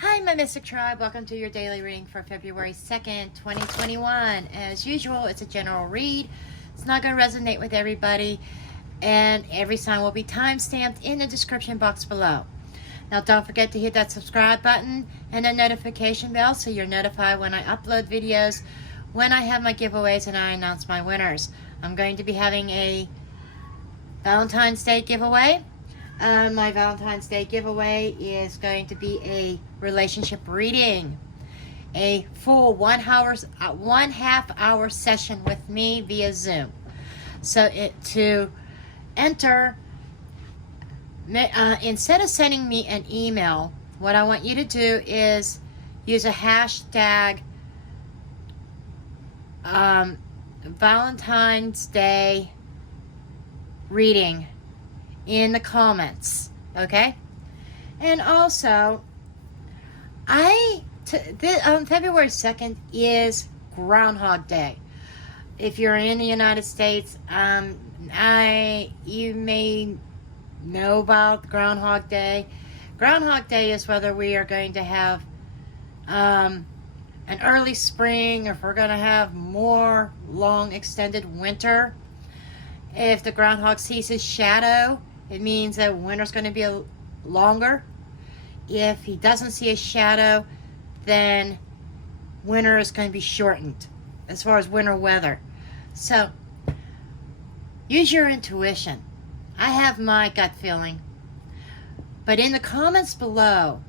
Hi, my Mystic Tribe. Welcome to your daily reading for February 2nd, 2021. As usual, it's a general read. It's not going to resonate with everybody, and every sign will be time-stamped in the description box below. Now, don't forget to hit that subscribe button and the notification bell so you're notified when I upload videos, when I have my giveaways, and I announce my winners. I'm going to be having a Valentine's Day giveaway. My Valentine's Day giveaway is going to be a relationship reading, a full 1 half hour session with me via Zoom. So to enter, instead of sending me an email, what I want you to do is use a hashtag Valentine's Day reading in the comments, okay? And also, February 2nd is Groundhog Day. If you're in the United States, you may know about Groundhog Day. Groundhog Day is whether we are going to have an early spring or if we're going to have more long extended winter. If the groundhog sees his shadow, it means that winter's going to be longer. If he doesn't see a shadow, then winter is going to be shortened as far as winter weather. So, use your intuition. I have my gut feeling. But in the comments below,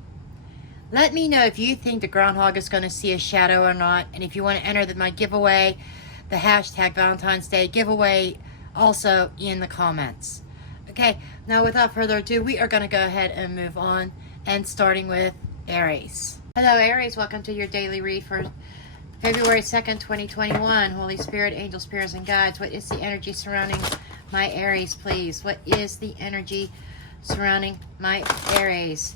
let me know if you think the groundhog is going to see a shadow or not. And if you want to enter my giveaway, the hashtag Valentine's Day giveaway, also in the comments. Okay, now without further ado, we are going to go ahead and move on, and starting with Aries. Hello Aries, welcome to your daily read for February 2nd, 2021. Holy Spirit, angels, spirits, and guides, what is the energy surrounding my Aries, please? What is the energy surrounding my Aries?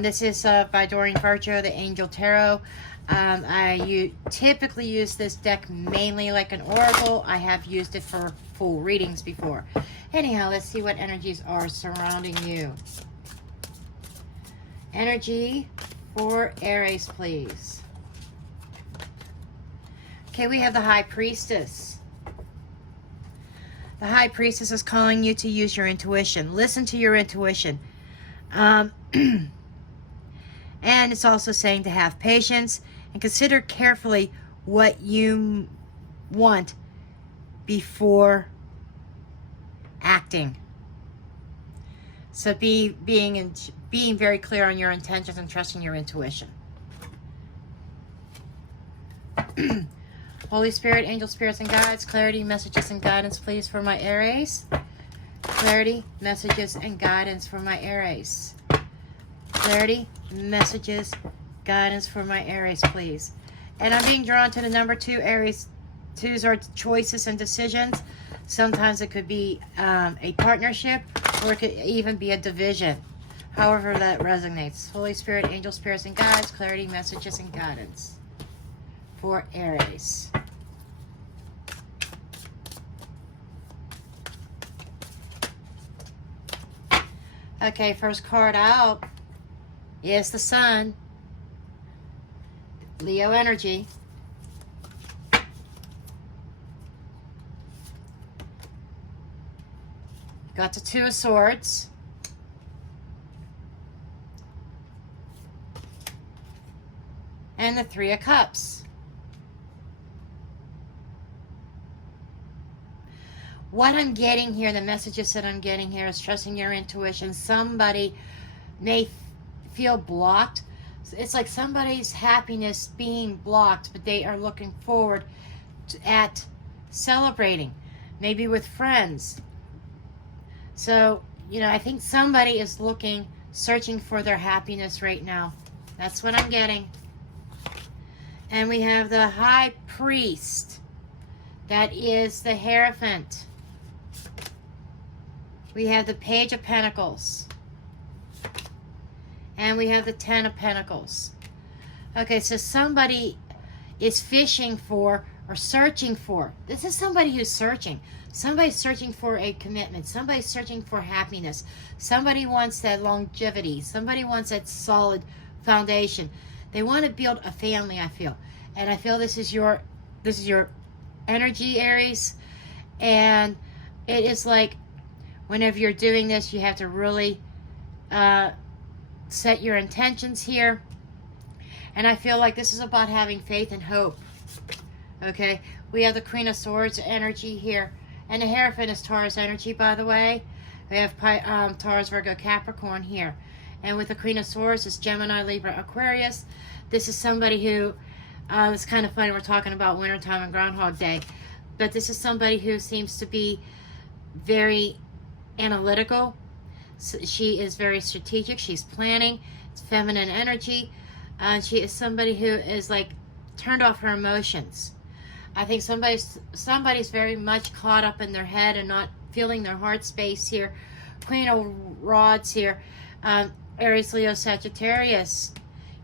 This is by Doreen Virgo, the Angel Tarot. I typically use this deck mainly like an oracle. I have used it for full readings before. Anyhow, let's see what energies are surrounding you. Energy for Aries, please. Okay, we have the High Priestess. The High Priestess is calling you to use your intuition. Listen to your intuition. And it's also saying to have patience and consider carefully what you want before acting. So being very clear on your intentions and trusting your intuition. Holy Spirit, angel, spirits, and guides, clarity, messages, and guidance, please, for my Aries. Clarity, messages, and guidance for my Aries. Clarity, messages, guidance for my Aries, please. And I'm being drawn to the number 2, Aries. 2s are choices and decisions. Sometimes it could be a partnership, or it could even be a division. However that resonates. Holy Spirit, angel, spirits, and guides, clarity, messages, and guidance for Aries. Okay, first card out is the Sun. Leo energy. Got the 2 of Swords. And the 3 of Cups. What I'm getting here, the messages that I'm getting here is trusting your intuition. Somebody may feel blocked. It's like somebody's happiness being blocked, but they are looking forward at celebrating, maybe with friends. So, I think somebody is searching for their happiness right now. That's what I'm getting. And we have the High Priest. That is the Hierophant. We have the Page of Pentacles. And we have the 10 of Pentacles. Okay, so somebody is fishing for or searching for. This is somebody who's searching. Somebody's searching for a commitment. Somebody's searching for happiness. Somebody wants that longevity. Somebody wants that solid foundation. They want to build a family, I feel. And I feel this is your energy, Aries. And it is like whenever you're doing this, you have to really set your intentions here. And I feel like this is about having faith and hope. Okay, we have the Queen of Swords energy here. And the Hierophant is Taurus energy, by the way. We have Taurus, Virgo, Capricorn here. And with the Queen of Swords, it's Gemini, Libra, Aquarius. This is somebody who, it's kind of funny, we're talking about wintertime and Groundhog Day. But this is somebody who seems to be very analytical. So she is very strategic. She's planning. It's feminine energy. She is somebody who is like turned off her emotions. I think somebody's very much caught up in their head and not feeling their heart space here. Queen of Rods here. Aries, Leo, Sagittarius.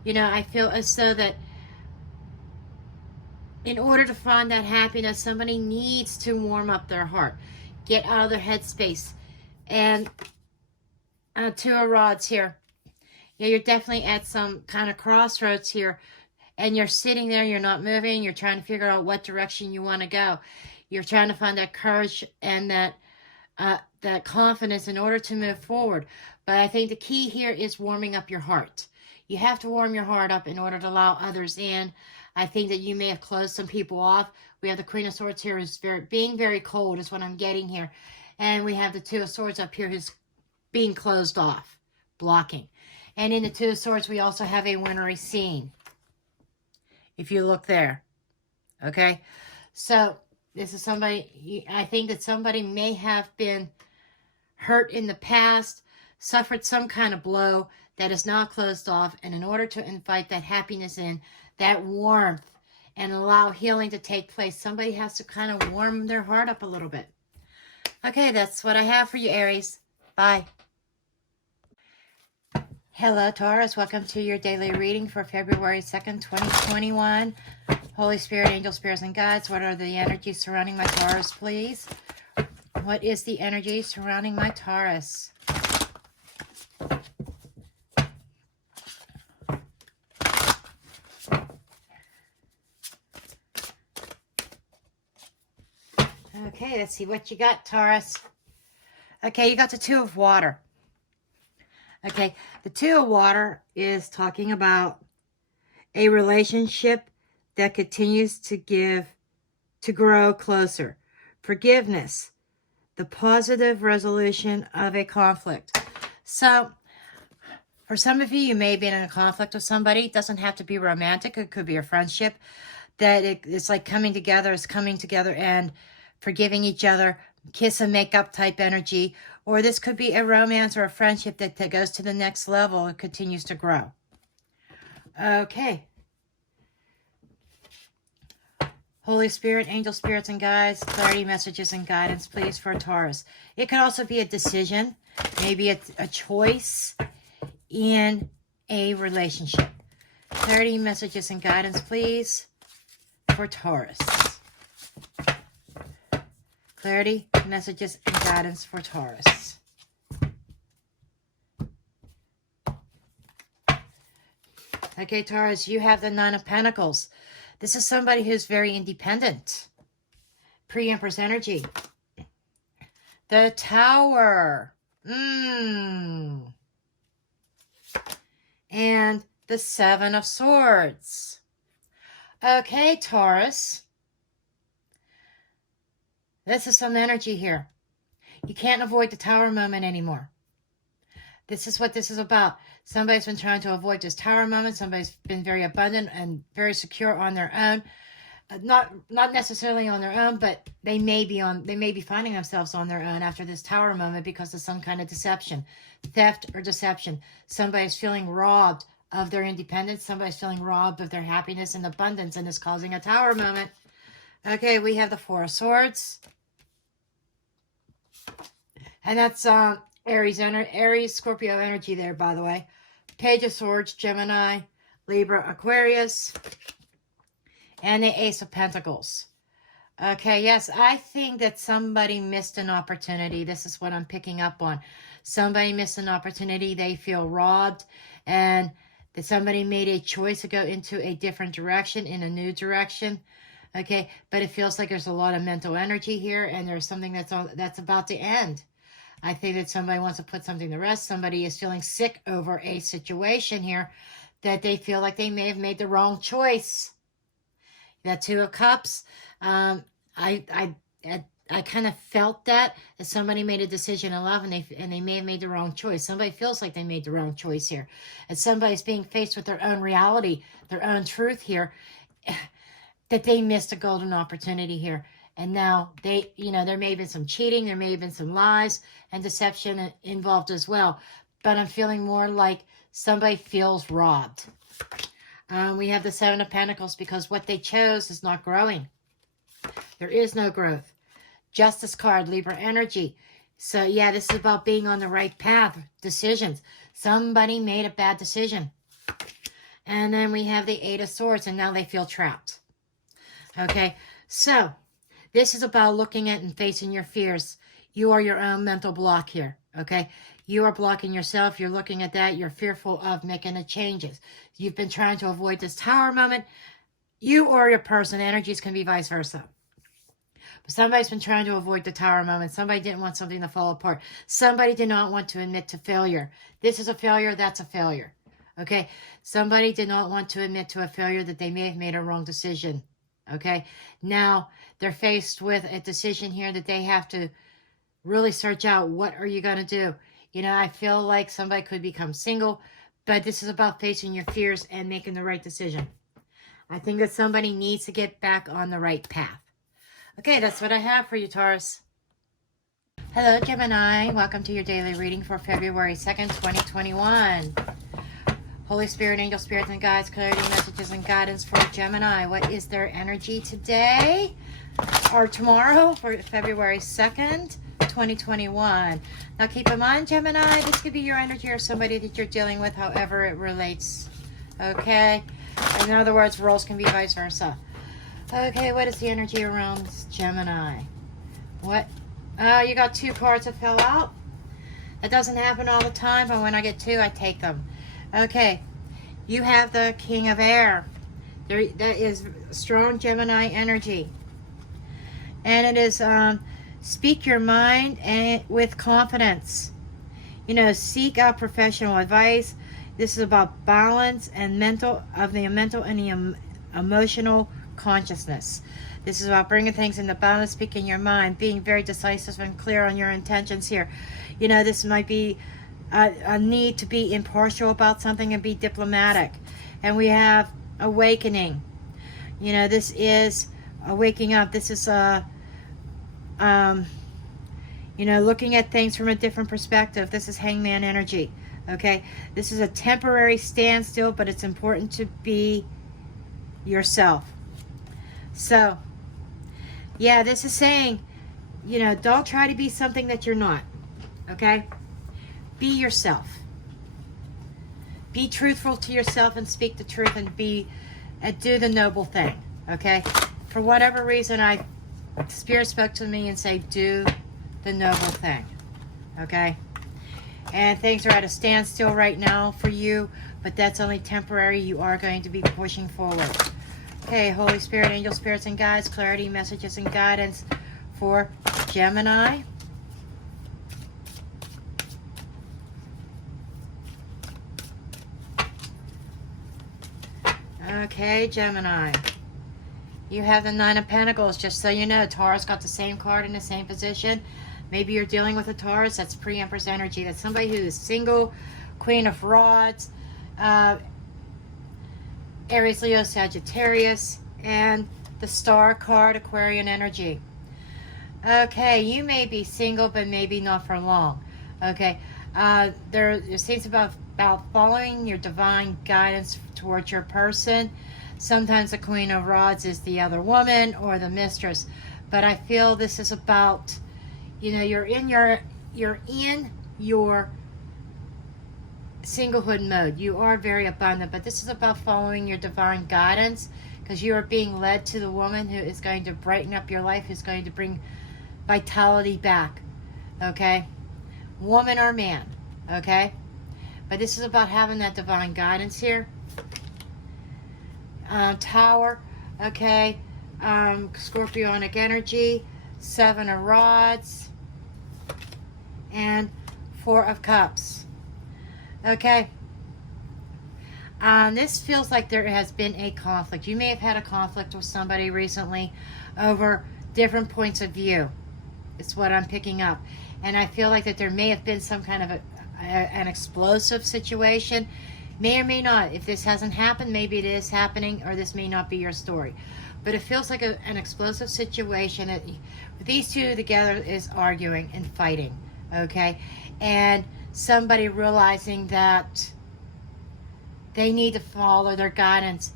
You know, I feel as though that in order to find that happiness, somebody needs to warm up their heart. Get out of their head space. And Two of Rods here. Yeah, you're definitely at some kind of crossroads here. And you're sitting there, you're not moving, you're trying to figure out what direction you want to go. You're trying to find that courage and that confidence in order to move forward. But I think the key here is warming up your heart. You have to warm your heart up in order to allow others in. I think that you may have closed some people off. We have the Queen of Swords here who's being very cold is what I'm getting here. And we have the Two of Swords up here who's being closed off, blocking. And in the Two of Swords, we also have a wintry scene. If you look there, okay? So this is somebody, I think that somebody may have been hurt in the past, suffered some kind of blow that is now closed off. And in order to invite that happiness in, that warmth, and allow healing to take place, somebody has to kind of warm their heart up a little bit. Okay, that's what I have for you, Aries. Bye. Hello, Taurus. Welcome to your daily reading for February 2nd, 2021. Holy Spirit, angels, spirits, and guides, what are the energies surrounding my Taurus, please? What is the energy surrounding my Taurus? Okay, let's see what you got, Taurus. Okay, you got the Two of Water. Okay, the Two of Water is talking about a relationship that continues to grow closer. Forgiveness, the positive resolution of a conflict. So, for some of you, you may be in a conflict with somebody. It doesn't have to be romantic. It could be a friendship. That it's like coming together and forgiving each other, kiss and make up type energy. Or this could be a romance or a friendship that goes to the next level and continues to grow. Okay. Holy Spirit, angel spirits, and guides, clarity, messages, and guidance, please, for Taurus. It could also be a decision, maybe a choice in a relationship. Clarity, messages, and guidance, please, for Taurus. Clarity, messages, and guidance for Taurus. Okay, Taurus, you have the Nine of Pentacles. This is somebody who's very independent. Pre-Empress energy. The Tower. And the Seven of Swords. Okay, Taurus. This is some energy here. You can't avoid the Tower moment anymore. This is what this is about. Somebody's been trying to avoid this Tower moment. Somebody's been very abundant and very secure on their own. Not necessarily on their own, but they may be finding themselves on their own after this Tower moment because of some kind of deception, theft or deception. Somebody's feeling robbed of their independence. Somebody's feeling robbed of their happiness and abundance and is causing a Tower moment. Okay, we have the Four of Swords. And that's Aries, Scorpio energy there, by the way. Page of Swords, Gemini, Libra, Aquarius. And the Ace of Pentacles. Okay, yes, I think that somebody missed an opportunity. This is what I'm picking up on. Somebody missed an opportunity. They feel robbed. And that somebody made a choice to go into a different direction, in a new direction. Okay, but it feels like there's a lot of mental energy here, and there's something that's about to end. I think that somebody wants to put something to rest. Somebody is feeling sick over a situation here that they feel like they may have made the wrong choice. That Two of Cups, I kind of felt that somebody made a decision in love, and they may have made the wrong choice. Somebody feels like they made the wrong choice here, and somebody's being faced with their own reality, their own truth here, that they missed a golden opportunity here. And now they, there may have been some cheating, there may have been some lies and deception involved as well. But I'm feeling more like somebody feels robbed. We have the Seven of Pentacles, because what they chose is not growing. There is no growth. Justice card, Libra energy. So yeah, this is about being on the right path. Decisions. Somebody made a bad decision. And then we have the Eight of Swords, and now they feel trapped. Okay, so this is about looking at and facing your fears. You are your own mental block here, okay? You are blocking yourself. You're looking at that. You're fearful of making the changes. You've been trying to avoid this Tower moment. You or your person, energies can be vice versa. But somebody's been trying to avoid the Tower moment. Somebody didn't want something to fall apart. Somebody did not want to admit to failure. This is a failure. That's a failure, okay? Somebody did not want to admit to a failure, that they may have made a wrong decision. Okay, now they're faced with a decision here that they have to really search out. What are you going to do? I feel like somebody could become single, but this is about facing your fears and making the right decision. I think that somebody needs to get back on the right path. Okay, that's what I have for you, Taurus. Hello, Gemini. Welcome to your daily reading for February 2nd, 2021. Holy Spirit, angel spirits, and guides, clarity, messages, and guidance for Gemini. What is their energy today or tomorrow for February 2nd, 2021? Now keep in mind, Gemini, this could be your energy or somebody that you're dealing with, however it relates. Okay? In other words, roles can be vice versa. Okay, what is the energy around Gemini? What? You got two cards that fell out. That doesn't happen all the time, but when I get two, I take them. Okay, you have the King of Air. That is strong Gemini energy. And it is speak your mind and with confidence. Seek out professional advice. This is about balance and mental and the emotional consciousness. This is about bringing things into balance, speaking your mind, being very decisive and clear on your intentions here. This might be a need to be impartial about something and be diplomatic. And we have awakening. This is a waking up. This is looking at things from a different perspective. This is Hangman energy. Okay, this is a temporary standstill, but it's important to be yourself. So yeah, this is saying, don't try to be something that you're not. Okay, be yourself. Be truthful to yourself and speak the truth, and do the noble thing. Okay, for whatever reason, Spirit spoke to me and say, do the noble thing. Okay, and things are at a standstill right now for you, but that's only temporary. You are going to be pushing forward. Okay, Holy Spirit, angel spirits, and guides, clarity, messages, and guidance for Gemini. Okay, Gemini. You have the Nine of Pentacles. Just so you know, Taurus got the same card in the same position. Maybe you're dealing with a Taurus. That's pre-Empress energy. That's somebody who is single. Queen of Rods. Aries, Leo, Sagittarius. And the Star card, Aquarian energy. Okay, you may be single, but maybe not for long. Okay, there seems about following your divine guidance towards your person. Sometimes the Queen of Rods is the other woman or the mistress, but I feel this is about, you're in your singlehood mode. You are very abundant, but this is about following your divine guidance, because you are being led to the woman who is going to brighten up your life, who's going to bring vitality back. Okay, woman or man. Okay, But this is about having that divine guidance here. Tower, okay. Scorpionic energy, 7 of Rods, and 4 of Cups. Okay. This feels like there has been a conflict. You may have had a conflict with somebody recently over different points of view. It's what I'm picking up. And I feel like that there may have been some kind of an explosive situation. May or may not. If this hasn't happened, maybe it is happening, or this may not be your story. But it feels like an explosive situation. These two together is arguing and fighting, okay? And somebody realizing that they need to follow their guidance.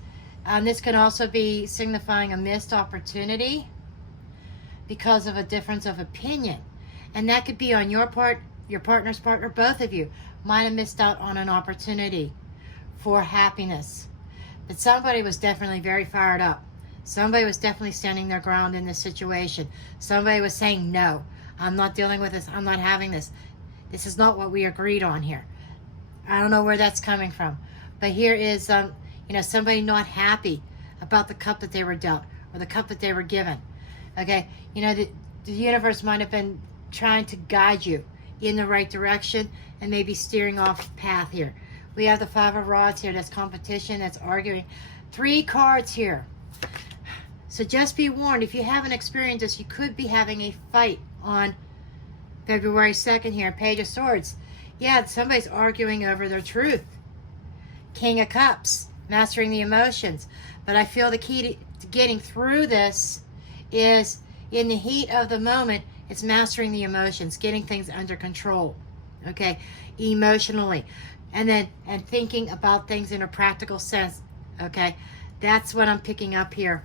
This can also be signifying a missed opportunity because of a difference of opinion. And that could be on your part, your partner's part, or both of you might have missed out on an opportunity for happiness. But somebody was definitely very fired up. Somebody was definitely standing their ground in this situation. Somebody was saying, no, I'm not dealing with this. I'm not having this. This is not what we agreed on here. I don't know where that's coming from. But here is, somebody not happy about the cup that they were dealt or the cup that they were given. Okay, the universe might have been trying to guide you in the right direction and maybe steering off path here. We have the 5 of Rods here. That's competition. That's arguing. 3 cards here. So just be warned. If you haven't experienced this, you could be having a fight on February 2nd here. Page of Swords. Yeah, somebody's arguing over their truth. King of Cups. Mastering the emotions. But I feel the key to getting through this is in the heat of the moment, it's mastering the emotions, getting things under control, okay, emotionally, and thinking about things in a practical sense, okay. That's what I'm picking up here.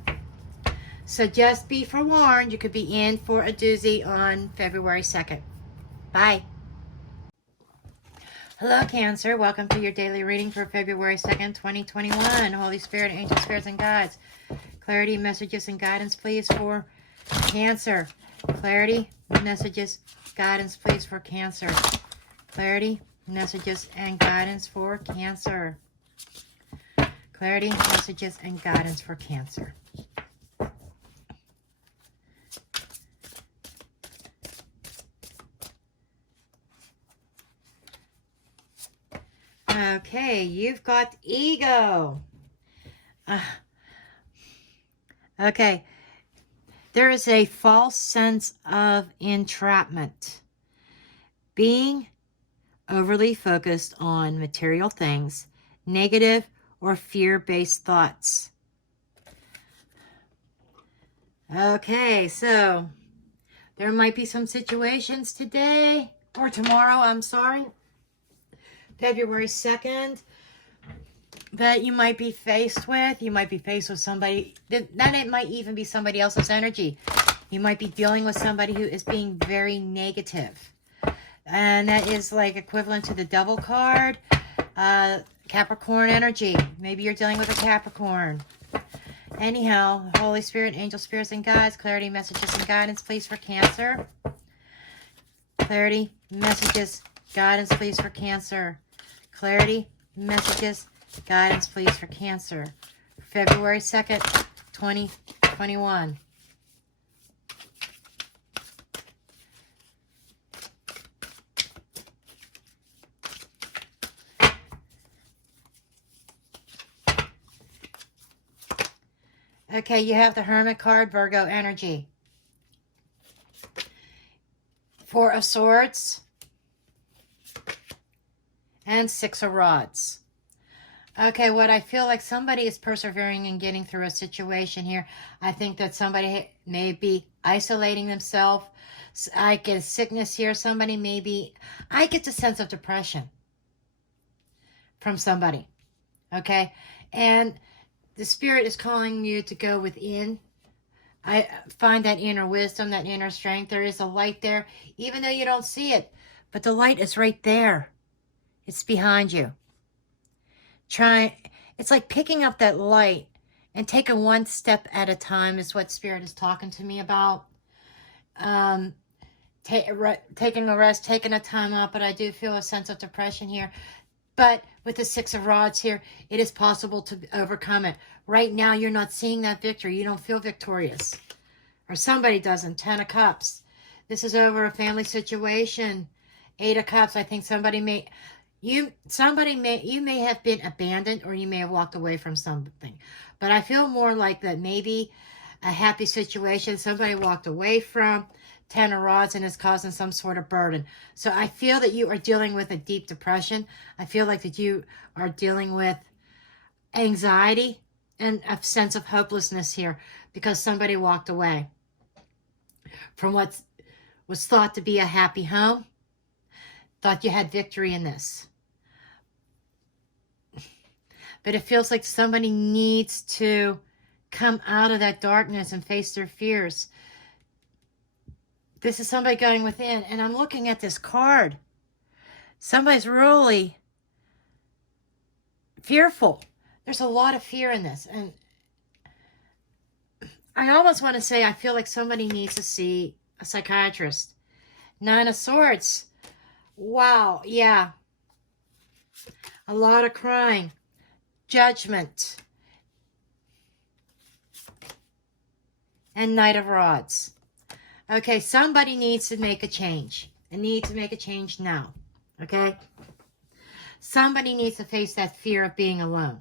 So just be forewarned, you could be in for a doozy on February 2nd. Bye. Hello, Cancer. Welcome to your daily reading for February 2nd, 2021. Holy Spirit, angels, spirits, and guides. Clarity, messages, and guidance, please, for Cancer. Clarity, messages, guidance, please, for Cancer. Clarity, messages, and guidance for Cancer. Clarity, messages, and guidance for Cancer. Okay, you've got ego. Okay, there is a false sense of entrapment. Being overly focused on material things, negative or fear-based thoughts. Okay, so there might be some situations today or tomorrow, I'm sorry, February 2nd, that you might be faced with. You might be faced with somebody, then it might even be somebody else's energy. You might be dealing with somebody who is being very negative. And that is like equivalent to the Devil card, Capricorn energy. Maybe you're dealing with a Capricorn. Anyhow, Holy Spirit, angel, spirits, and guides, clarity, messages, and guidance, please, for Cancer. Clarity, messages, guidance, please, for Cancer. Clarity, messages, guidance, please, for Cancer. February 2nd, 2021. Okay, you have the Hermit card, Virgo energy. 4 of Swords. And 6 of Rods. Okay, what I feel like somebody is persevering and getting through a situation here. I think that somebody may be isolating themselves. I get a sickness here. Somebody may be... I get the sense of depression from somebody. Okay? And the Spirit is calling you to go within. I find that inner wisdom, that inner strength. There is a light there, even though you don't see it. But the light is right there. It's behind you. It's like picking up that light and taking one step at a time is what Spirit is talking to me about. Taking a rest, taking a time out, but I do feel a sense of depression here. But with the Six of Rods here, it is possible to overcome it. Right now, you're not seeing that victory. You don't feel victorious. Or somebody doesn't. 10 of Cups. This is over a family situation. 8 of Cups. I think somebody may... You may have been abandoned, or you may have walked away from something. But I feel more like that maybe a happy situation somebody walked away from. 10 of Rods, and is causing some sort of burden. So I feel that you are dealing with a deep depression. I feel like that you are dealing with anxiety and a sense of hopelessness here because somebody walked away from what was thought to be a happy home. Thought you had victory in this. But it feels like somebody needs to come out of that darkness and face their fears. This is somebody going within, and I'm looking at this card. Somebody's really fearful. There's a lot of fear in this, and I almost want to say I feel like somebody needs to see a psychiatrist. 9 of Swords. Wow, yeah. A lot of crying. Judgment. And Knight of Rods. Okay, somebody needs to make a change. And need to make a change now. Okay? Somebody needs to face that fear of being alone.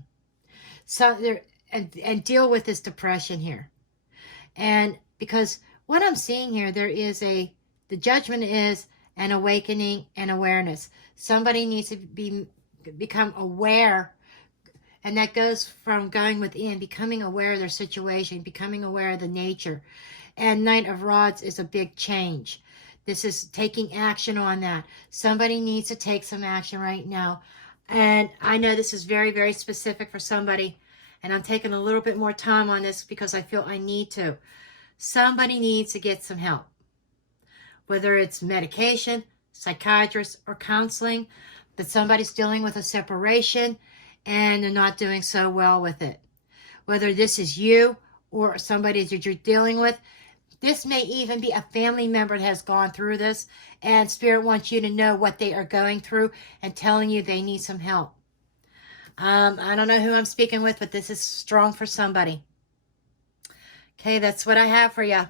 And deal with this depression here. And because what I'm seeing here, the judgment is an awakening and awareness. Somebody needs to become aware. And that goes from going within, becoming aware of their situation, becoming aware of the nature. And Knight of Rods is a big change. This is taking action on that. Somebody needs to take some action right now. And I know this is very, very specific for somebody. And I'm taking a little bit more time on this because I feel I need to. Somebody needs to get some help. Whether it's medication, psychiatrist, or counseling. That somebody's dealing with a separation and they're not doing so well with it. Whether this is you or somebody that you're dealing with. This may even be a family member that has gone through this, and Spirit wants you to know what they are going through and telling you they need some help. I don't know who I'm speaking with, but this is strong for somebody. Okay, that's what I have for you.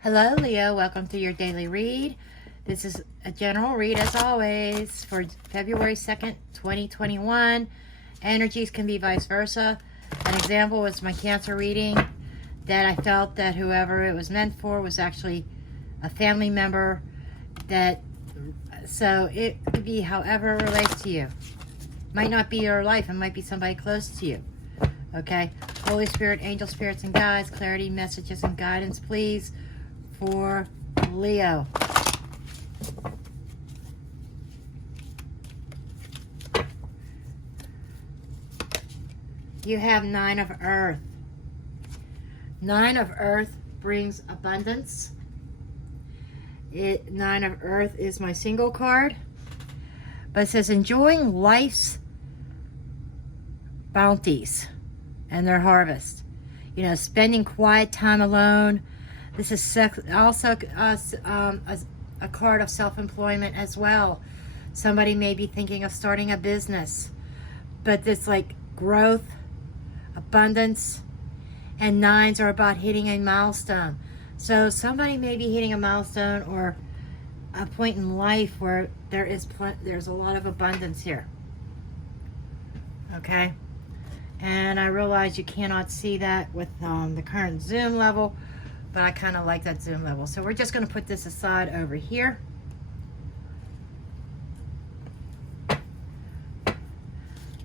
Hello, Leo. Welcome to your daily read. This is a general read, as always, for February 2nd, 2021. Energies can be vice versa. An example was my Cancer reading that I felt that whoever it was meant for was actually a family member. So it could be however it relates to you. Might not be your life. It might be somebody close to you. Okay? Holy Spirit, angel spirits, and guides, clarity, messages, and guidance, please, for Leo. You have 9 of Earth. 9 of Earth brings abundance. 9 of Earth is my single card. But it says enjoying life's bounties and their harvest. You know, spending quiet time alone. This is also a card of self-employment as well. Somebody may be thinking of starting a business. But it's like growth, abundance, and 9s are about hitting a milestone. So somebody may be hitting a milestone or a point in life where there's a lot of abundance here. Okay? And I realize you cannot see that with the current zoom level, but I kind of like that zoom level. So we're just going to put this aside over here.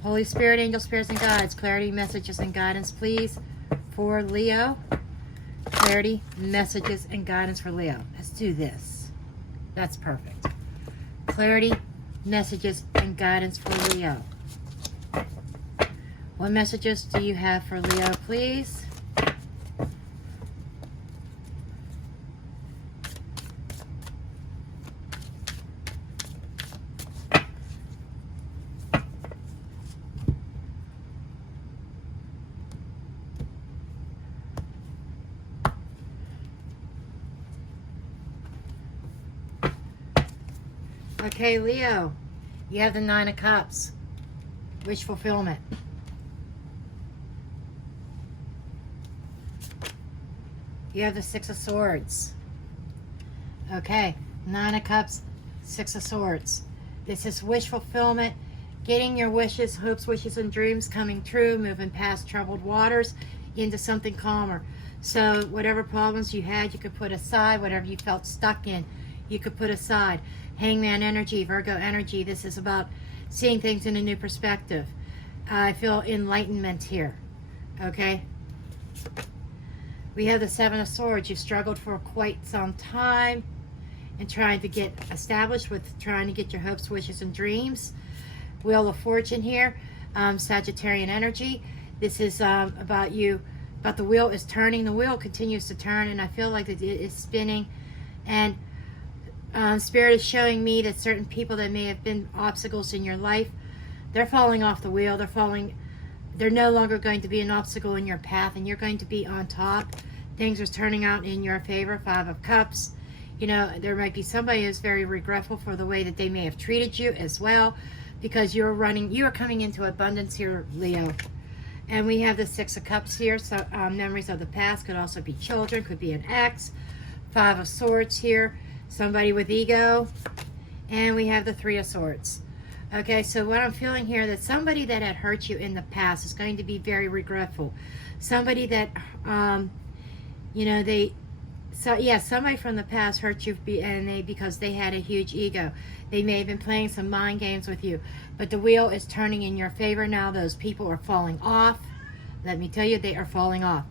Holy Spirit, angel spirits, and guides, clarity, messages, and guidance, please, for Leo. Clarity, messages, and guidance for Leo. Let's do this. That's perfect. Clarity, messages, and guidance for Leo. What messages do you have for Leo, please? Okay, Leo, you have the Nine of Cups. Wish fulfillment. You have the Six of Swords. Okay, Nine of Cups, Six of Swords. This is wish fulfillment, getting your wishes, hopes, wishes, and dreams coming true, moving past troubled waters into something calmer. So whatever problems you had, you could put aside. Whatever you felt stuck in, you could put aside. Hangman energy, Virgo energy. This is about seeing things in a new perspective. I feel enlightenment here. Okay? We have the Seven of Swords. You've struggled for quite some time in trying to get established with trying to get your hopes, wishes, and dreams. Wheel of Fortune here. Sagittarian energy. This is about you. But the wheel is turning. The wheel continues to turn, and I feel like it is spinning. And Spirit is showing me that certain people that may have been obstacles in your life, they're falling off the wheel. They're no longer going to be an obstacle in your path, and you're going to be on top. Things are turning out in your favor. Five of Cups. You know, there might be somebody who's very regretful for the way that they may have treated you as well, because you are coming into abundance here, Leo. And we have the Six of Cups here. So memories of the past, could also be children, could be an ex. Five of Swords here, somebody with ego. And we have the Three of Swords. Okay, so what I'm feeling here, that somebody that had hurt you in the past is going to be very regretful. Somebody that, you know, somebody from the past hurt you because they had a huge ego. They may have been playing some mind games with you, but the wheel is turning in your favor now. Those people are falling off. Let me tell you, they are falling off.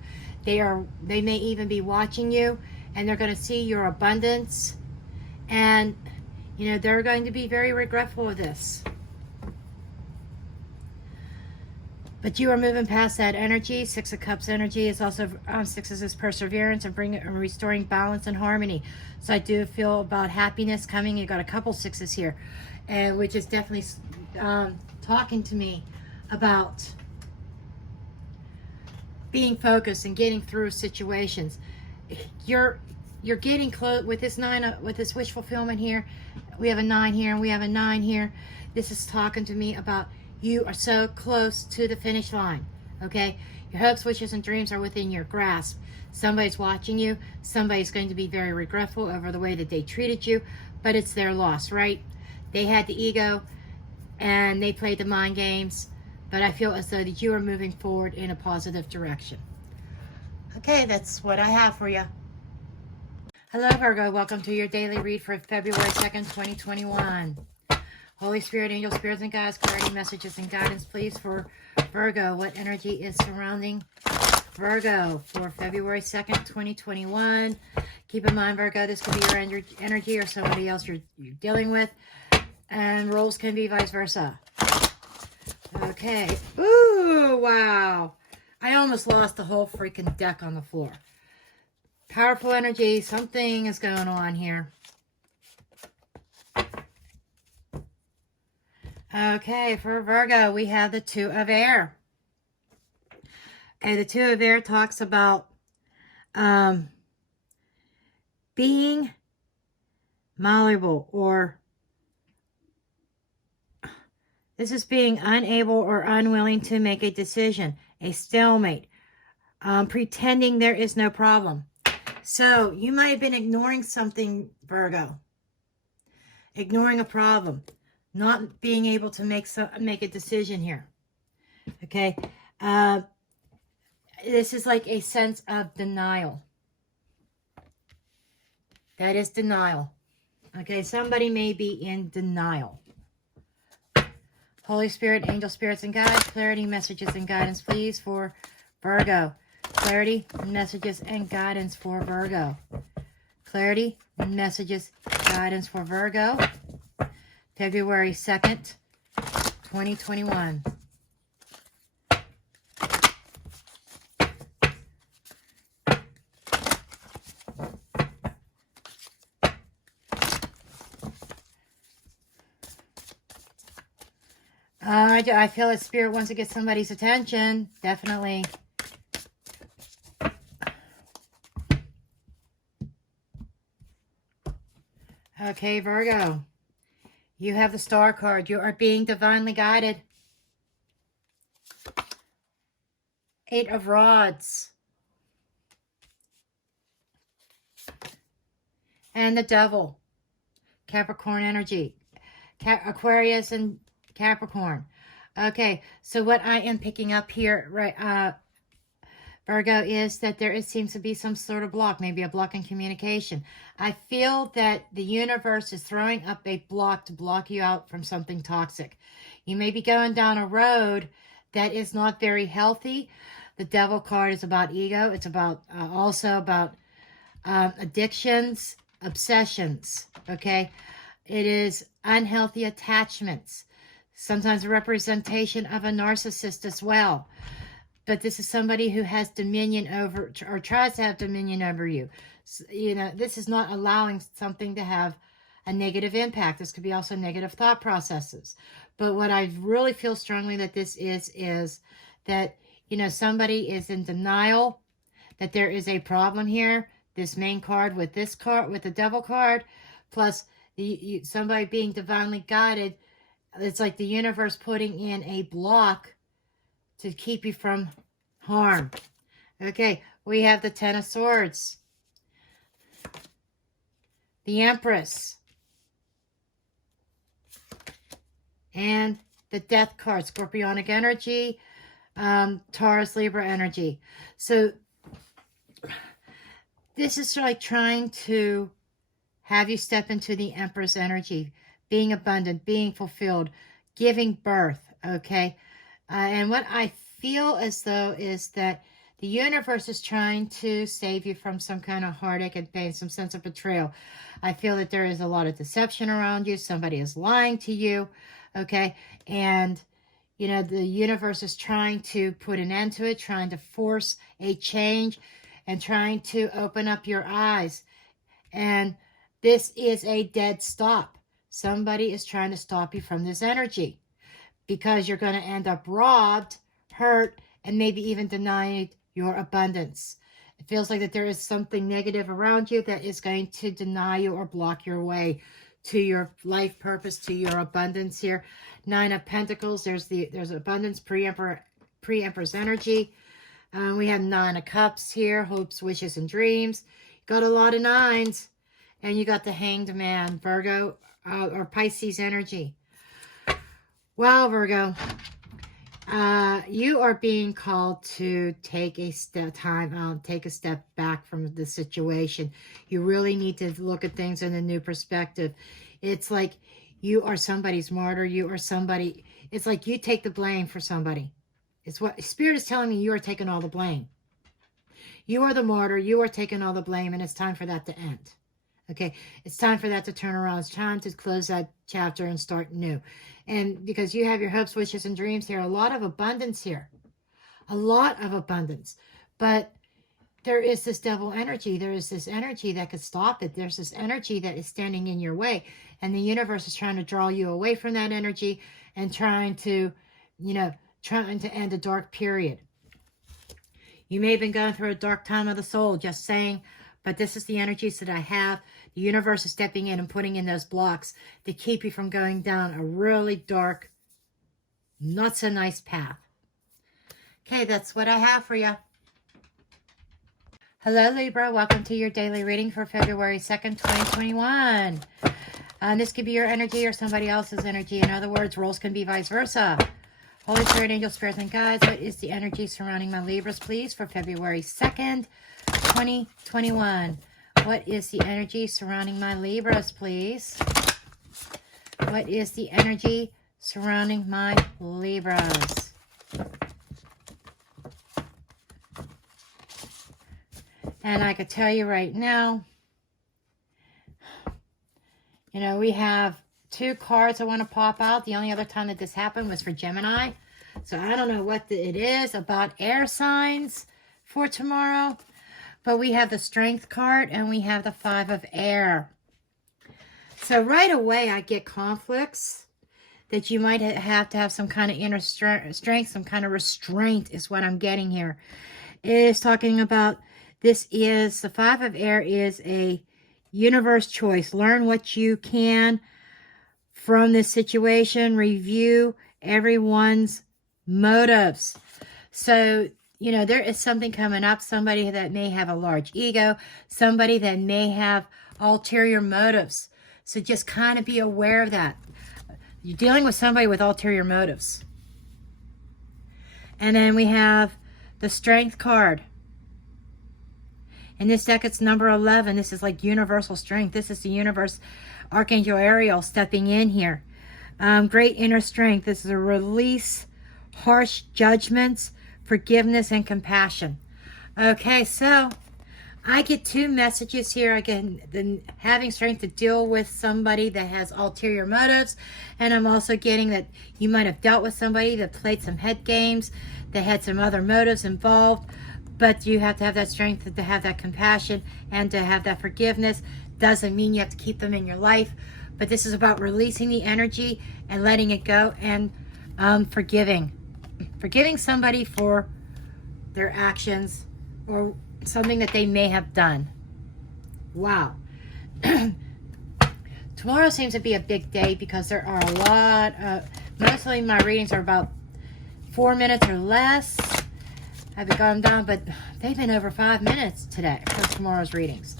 They may even be watching you, and they're going to see your abundance, and you know, they're going to be very regretful of this. But you are moving past that energy. Six of Cups energy is also, sixes is perseverance and restoring balance and harmony. So I do feel about happiness coming. You got a couple sixes here, and which is definitely talking to me about being focused and getting through situations. You're getting close with this with this wish fulfillment here. We have a 9 here, and we have a 9 here. This is talking to me about you are so close to the finish line, okay? Your hopes, wishes, and dreams are within your grasp. Somebody's watching you. Somebody's going to be very regretful over the way that they treated you, but it's their loss, right? They had the ego, and they played the mind games, but I feel as though that you are moving forward in a positive direction. Okay, that's what I have for you. Hello, Virgo. Welcome to your daily read for February 2nd, 2021. Holy Spirit, angel spirits, and guides, clarity, messages, and guidance, please, for Virgo. What energy is surrounding Virgo for February 2nd, 2021? Keep in mind, Virgo, this could be your energy or somebody else you're dealing with, and roles can be vice versa. Okay. Ooh, wow. I almost lost the whole freaking deck on the floor. Powerful energy. Something is going on here. Okay, for Virgo, we have the Two of Air. Okay, the Two of Air talks about being malleable, or this is being unable or unwilling to make a decision, a stalemate, pretending there is no problem. So you might have been ignoring something, Virgo, ignoring a problem. Not being able to make a decision here. Okay. This is like a sense of denial. That is denial. Okay. Somebody may be in denial. Holy Spirit, angel spirits, and guides, clarity, messages, and guidance, please, for Virgo. Clarity, messages, and guidance for Virgo. Clarity, messages, guidance for Virgo. February 2nd, 2021. I feel that Spirit wants to get somebody's attention. Definitely. Okay, Virgo. You have the Star card. You are being divinely guided. 8 of Rods. And the Devil. Capricorn energy. Aquarius and Capricorn. Okay, so what I am picking up here, right, Virgo, is that seems to be some sort of block, maybe a block in communication. I feel that the universe is throwing up a block to block you out from something toxic. You may be going down a road that is not very healthy. The Devil card is about ego. It's about also about addictions, obsessions, okay? It is unhealthy attachments. Sometimes a representation of a narcissist as well. But this is somebody who has dominion over, or tries to have dominion over you. So, you know, this is not allowing something to have a negative impact. This could be also negative thought processes. But what I really feel strongly that this is that, you know, somebody is in denial that there is a problem here. This main card with this card, with the Devil card, plus somebody being divinely guided. It's like the universe putting in a block to keep you from harm. Okay, we have the 10 of Swords. The Empress. And the Death card, Scorpionic energy, Taurus, Libra energy. So this is like trying to have you step into the Empress energy, being abundant, being fulfilled, giving birth, okay? And what I feel as though is that the universe is trying to save you from some kind of heartache and pain, some sense of betrayal. I feel that there is a lot of deception around you. Somebody is lying to you, okay? And, you know, the universe is trying to put an end to it, trying to force a change and trying to open up your eyes. And this is a dead stop. Somebody is trying to stop you from this energy because you're going to end up robbed, hurt, and maybe even denied your abundance. It feels like that there is something negative around you that is going to deny you or block your way to your life purpose, to your abundance here. 9 of Pentacles, there's abundance, pre-Empress energy. We have 9 of Cups here, hopes, wishes, and dreams. Got a lot of 9s. And you got the Hanged Man, Virgo, or Pisces energy. Well, Virgo, you are being called to take a step back from the situation. You really need to look at things in a new perspective. It's like you are somebody's martyr. You are somebody. It's like you take the blame for somebody. It's what Spirit is telling me. You are taking all the blame. You are the martyr. You are taking all the blame, and it's time for that to end. Okay, it's time for that to turn around. It's time to close that chapter and start new. And because you have your hopes, wishes, and dreams here, a lot of abundance here. A lot of abundance. But there is this Devil energy. There is this energy that could stop it. There's this energy that is standing in your way. And the universe is trying to draw you away from that energy and trying to, you know, trying to end a dark period. You may have been going through a dark time of the soul, just saying, but this is the energies that I have. The universe is stepping in and putting in those blocks to keep you from going down a really dark, not so nice path. Okay, that's what I have for you. Hello, Libra. Welcome to your daily reading for February 2nd, 2021. This could be your energy or somebody else's energy. In other words, roles can be vice versa. Holy Spirit, angel, spirits, and guides, what is the energy surrounding my Libras, please, for February 2nd, 2021? What is the energy surrounding my Libras, please? What is the energy surrounding my Libras? And I could tell you right now, you know, we have 2 cards I want to pop out. The only other time that this happened was for Gemini. So I don't know what it is about air signs for tomorrow. But we have the Strength card and we have the 5 of Air. So right away I get conflicts that you might have to have some kind of inner strength, some kind of restraint is what I'm getting here. It is talking about, this is, the 5 of Air is a universe choice. Learn what you can from this situation. Review everyone's motives. So, you know, there is something coming up. Somebody that may have a large ego. Somebody that may have ulterior motives. So just kind of be aware of that. You're dealing with somebody with ulterior motives. And then we have the Strength card. In this deck, it's number 11. This is like universal strength. This is the universe, Archangel Ariel stepping in here. Great inner strength. This is a release, harsh judgments, forgiveness, and compassion. Okay, so I get two messages here. I get the having strength to deal with somebody that has ulterior motives. And I'm also getting that you might have dealt with somebody that played some head games, that had some other motives involved. But you have to have that strength to have that compassion and to have that forgiveness. Doesn't mean you have to keep them in your life. But this is about releasing the energy and letting it go and forgiving. Forgiving somebody for their actions or something that they may have done. Wow. Tomorrow seems to be a big day because there are a lot of, mostly my readings are about 4 minutes or less. I've gone down, but they've been over 5 minutes today for tomorrow's readings.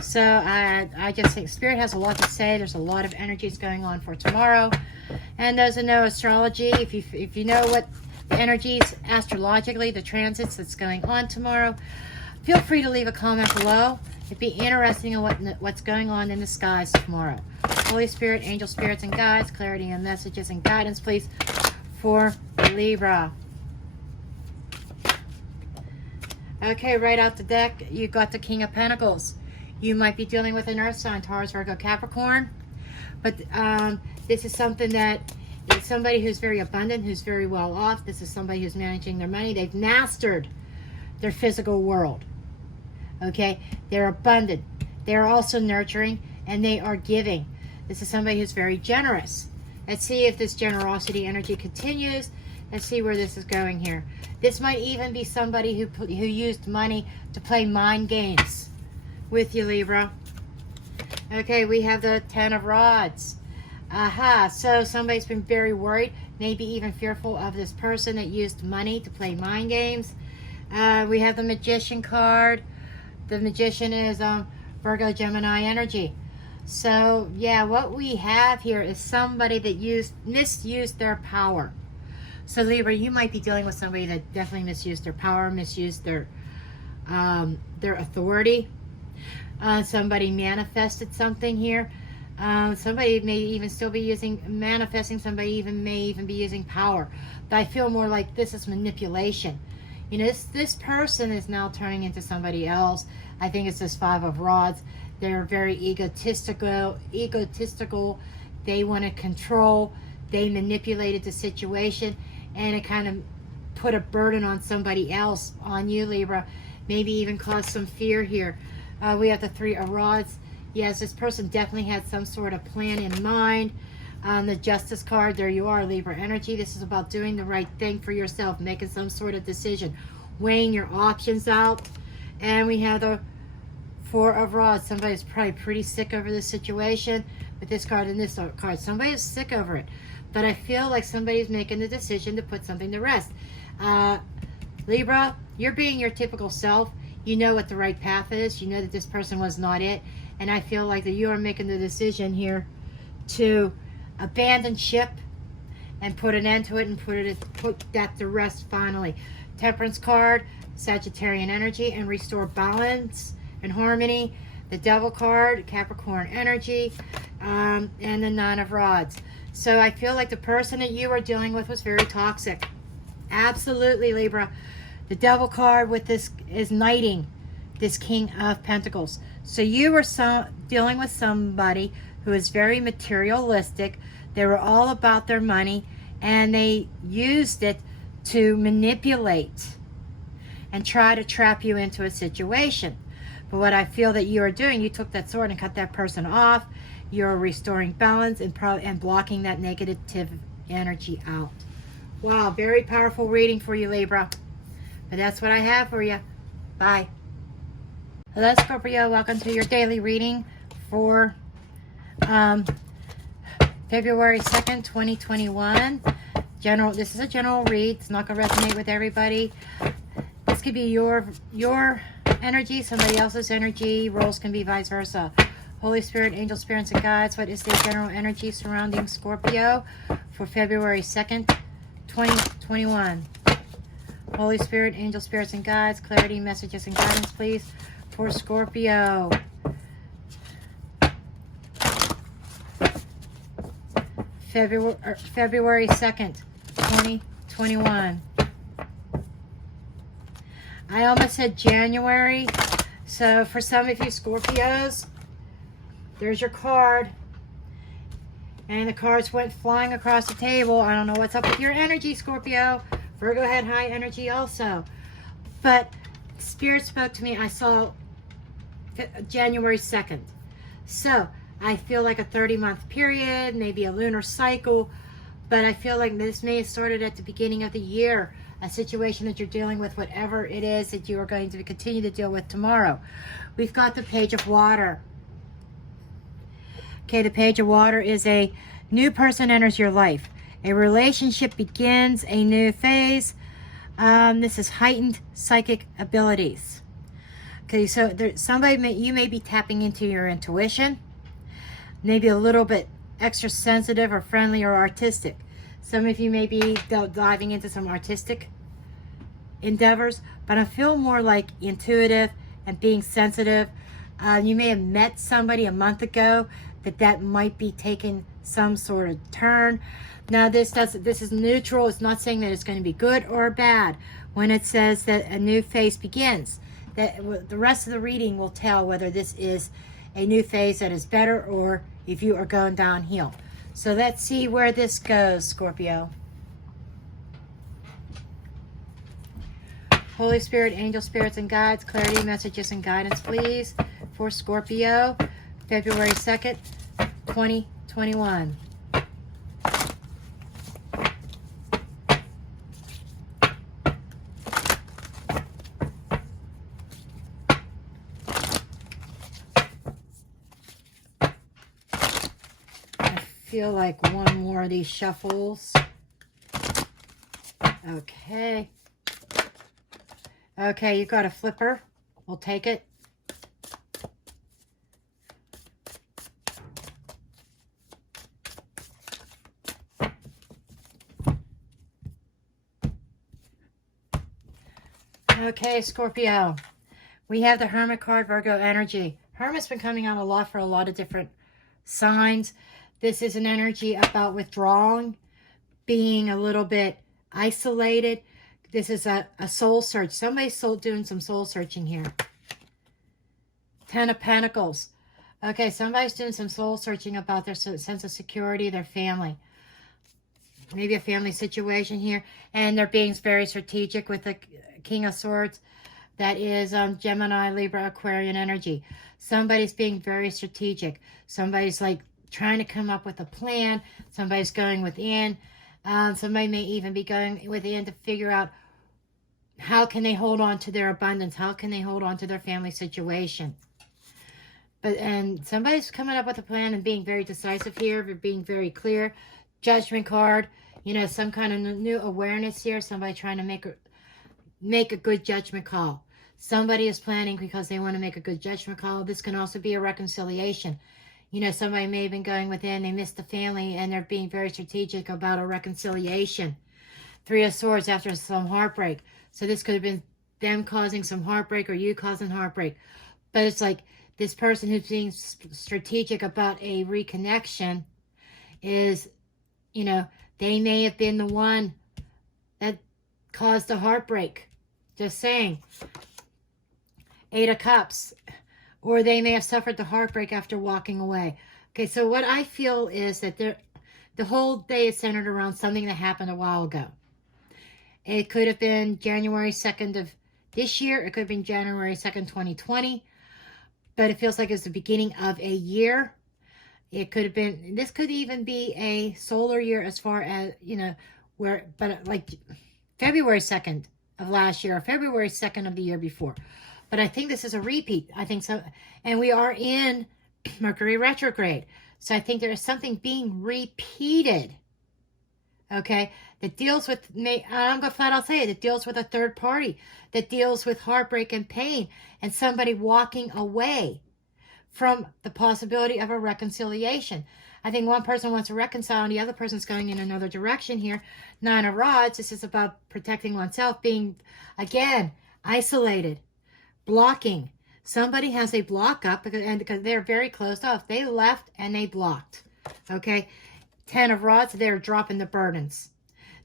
So I just think Spirit has a lot to say. There's a lot of energies going on for tomorrow. And those that know astrology, if you know what the energies astrologically, the transits that's going on tomorrow, feel free to leave a comment below. It'd be interesting in what's going on in the skies tomorrow. Holy Spirit, angel spirits and guides, clarity and messages and guidance, please, for Libra. Okay, right out the deck, you got the King of Pentacles. You might be dealing with an earth sign, Taurus, Virgo, Capricorn. But this is something that is somebody who's very abundant, who's very well off. This is somebody who's managing their money. They've mastered their physical world. Okay, they're abundant. They're also nurturing, and they are giving. This is somebody who's very generous. Let's see if this generosity energy continues. Let's see where this is going here. This might even be somebody who used money to play mind games with you, Libra. Okay, we have the 10 of Rods. Aha, so somebody's been very worried, maybe even fearful of this person that used money to play mind games. We have the Magician card. The Magician is Virgo, Gemini energy. So, yeah, what we have here is somebody that misused their power. So, Libra, you might be dealing with somebody that definitely misused their power, misused their authority. Somebody manifested something here. Somebody may even still be manifesting. Somebody may even be using power. But I feel more like this is manipulation. You know, this person is now turning into somebody else. I think it's this 5 of Rods. They're very egotistical. They want to control. They manipulated the situation, and it kind of put a burden on somebody else, on you, Libra. Maybe even caused some fear here. We have the 3 of Rods. Yes, this person definitely had some sort of plan in mind. The Justice card, there you are, Libra energy. This is about doing the right thing for yourself, making some sort of decision, weighing your options out. And we have the 4 of Rods. Somebody's probably pretty sick over this situation with this card and this card. Somebody is sick over it. But I feel like somebody's making the decision to put something to rest. Libra, you're being your typical self. You know what the right path is. You know that this person was not it. And I feel like that you are making the decision here to abandon ship and put an end to it and put that to rest finally. Temperance card, Sagittarian energy, and restore balance and harmony. The Devil card, Capricorn energy, and the 9 of Rods. So I feel like the person that you are dealing with was very toxic. Absolutely, Libra. The Devil card with this is knighting this King of Pentacles. So you were dealing with somebody who is very materialistic. They were all about their money, and they used it to manipulate and try to trap you into a situation. But what I feel that you are doing, you took that sword and cut that person off. You're restoring balance and blocking that negative energy out. Wow, very powerful reading for you, Libra. But that's what I have for you. Bye. Hello, Scorpio. Welcome to your daily reading for February February 2nd, 2021. This is a general read. It's not going to resonate with everybody. This could be your energy, somebody else's energy. Roles can be vice versa. Holy Spirit, angel spirits, and guides. What is the general energy surrounding Scorpio for February 2nd, 2021? Holy Spirit, angel spirits, and guides. Clarity, messages, and guidance, please, for Scorpio. February 2nd, 2021. I almost said January. So for some of you Scorpios, there's your card. And the cards went flying across the table. I don't know what's up with your energy, Scorpio. Virgo had high energy also. But Spirit spoke to me. I saw January 2nd. So I feel like a 30-month period, maybe a lunar cycle. But I feel like this may have started at the beginning of the year. A situation that you're dealing with, whatever it is that you are going to continue to deal with tomorrow. We've got the Page of Water. Okay, the Page of Water is a new person enters your life. A relationship begins a new phase. This is heightened psychic abilities. Okay, so you may be tapping into your intuition. Maybe a little bit extra sensitive or friendly or artistic. Some of you may be diving into some artistic endeavors, but I feel more like intuitive and being sensitive. You may have met somebody a month ago that might be taking some sort of turn. Now this is neutral. It's not saying that it's going to be good or bad. When it says that a new phase begins, that the rest of the reading will tell whether this is a new phase that is better or if you are going downhill. So let's see where this goes, Scorpio. Holy Spirit, angel spirits, and guides, clarity, messages, and guidance, please, for Scorpio, February 2nd, 2021. Feel like one more of these shuffles. Okay, you got a flipper. We'll take it. Okay, Scorpio, we have the Hermit card, Virgo energy. Hermit's been coming out a lot for a lot of different signs. This is an energy about withdrawing, being a little bit isolated. This is a soul search. Somebody's doing some soul searching here. Ten of Pentacles. Okay, somebody's doing some soul searching about their sense of security, their family. Maybe a family situation here. And they're being very strategic with the King of Swords. That is Gemini, Libra, Aquarian energy. Somebody's being very strategic. Somebody's like trying to come up with a plan. Somebody's going within. Somebody may even be going within to figure out how can they hold on to their abundance. How can they hold on to their family situation. And somebody's coming up with a plan and being very decisive here. Being very clear. Judgment card. You know, some kind of new awareness here. Somebody trying to make a good judgment call. Somebody is planning because they want to make a good judgment call. This can also be a reconciliation. You know, somebody may have been going within, they missed the family, and they're being very strategic about a reconciliation. Three of Swords after some heartbreak. So this could have been them causing some heartbreak or you causing heartbreak. But it's like this person who's being strategic about a reconnection is, you know, they may have been the one that caused the heartbreak. Just saying. Eight of Cups. Or they may have suffered the heartbreak after walking away. Okay, so what I feel is that the whole day is centered around something that happened a while ago. It could have been January 2nd of this year. It could have been January 2nd, 2020. But it feels like it's the beginning of a year. It could have been, this could even be a solar year as far as, you know, but like February 2nd of last year or February 2nd of the year before. But I think this is a repeat. I think so. And we are in Mercury retrograde. So I think there is something being repeated, okay, that deals with, I'm going to flat out say it, that deals with a third party, that deals with heartbreak and pain, and somebody walking away from the possibility of a reconciliation. I think one person wants to reconcile and the other person's going in another direction here. Nine of Rods, this is about protecting oneself, being, again, isolated, blocking. Somebody has a block up because they're very closed off. They left and they blocked, okay? 10 of Rods, they're dropping the burdens.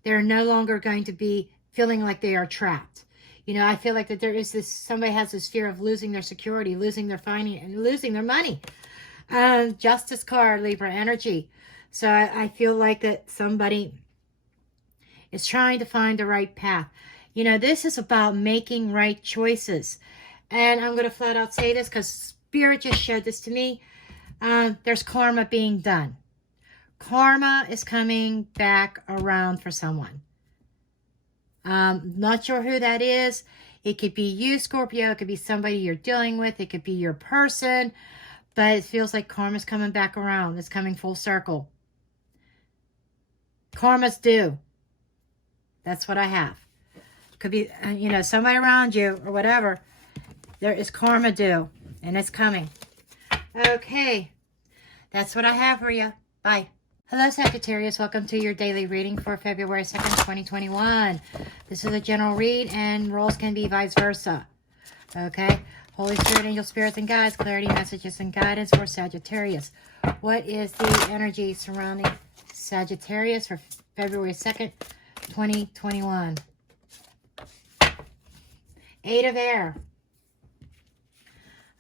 They're no longer going to be feeling like they are trapped. You know, I feel like that there is this, somebody has this fear of losing their security, losing their finance, and losing their money. Justice card, Libra energy. So I feel like that somebody is trying to find the right path. You know, this is about making right choices. And I'm going to flat out say this because Spirit just showed this to me. There's karma being done. Karma is coming back around for someone. Not sure who that is. It could be you, Scorpio. It could be somebody you're dealing with. It could be your person. But it feels like karma's coming back around. It's coming full circle. Karma's due. That's what I have. Could be, you know, somebody around you or whatever. There is karma due. And it's coming. Okay. That's what I have for you. Bye. Hello, Sagittarius. Welcome to your daily reading for February 2nd, 2021. This is a general read, and roles can be vice versa. Okay? Holy Spirit, angel spirits, and guides, clarity, messages, and guidance for Sagittarius. What is the energy surrounding Sagittarius for February 2nd, 2021? 8 of Air.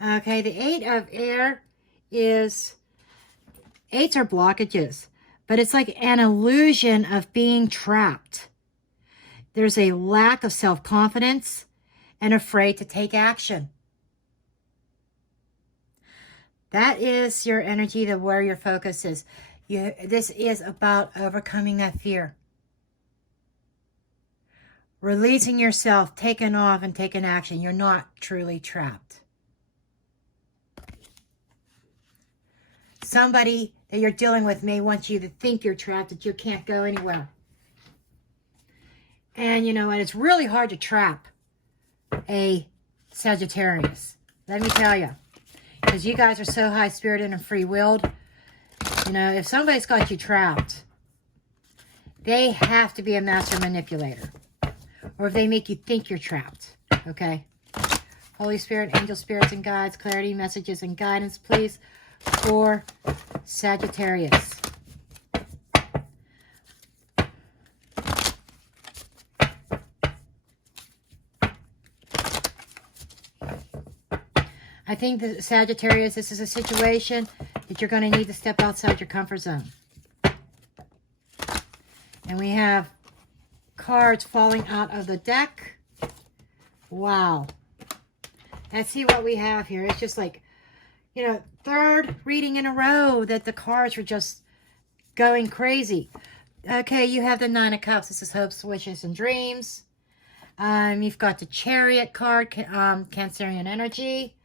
Okay, the 8 of Air is... 8s are blockages. But it's like an illusion of being trapped. There's a lack of self-confidence and afraid to take action. That is your energy, where your focus is. This is about overcoming that fear. Releasing yourself, taking off and taking action. You're not truly trapped. Somebody that you're dealing with may want you to think you're trapped, that you can't go anywhere. And you know, and it's really hard to trap a Sagittarius. Let me tell you. Because you guys are so high-spirited and free-willed. You know, if somebody's got you trapped, they have to be a master manipulator. Or if they make you think you're trapped. Okay? Holy Spirit, angel spirits, and guides, clarity, messages, and guidance, please, for Sagittarius. I think that Sagittarius, this is a situation that you're going to need to step outside your comfort zone. And we have cards falling out of the deck. Wow. Let's see what we have here. It's just like, you know, third reading in a row that the cards were just going crazy. Okay, you have the 9 of Cups. This is hopes, wishes, and dreams. You've got the Chariot card, Cancerian energy.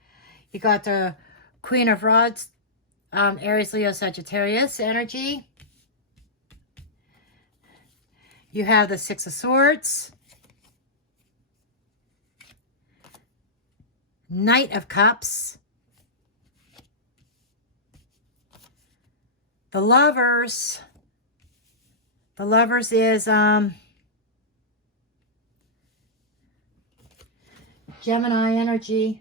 You got the Queen of Rods, Aries, Leo, Sagittarius energy. You have the 6 of Swords. Knight of Cups. The Lovers. The Lovers is Gemini energy.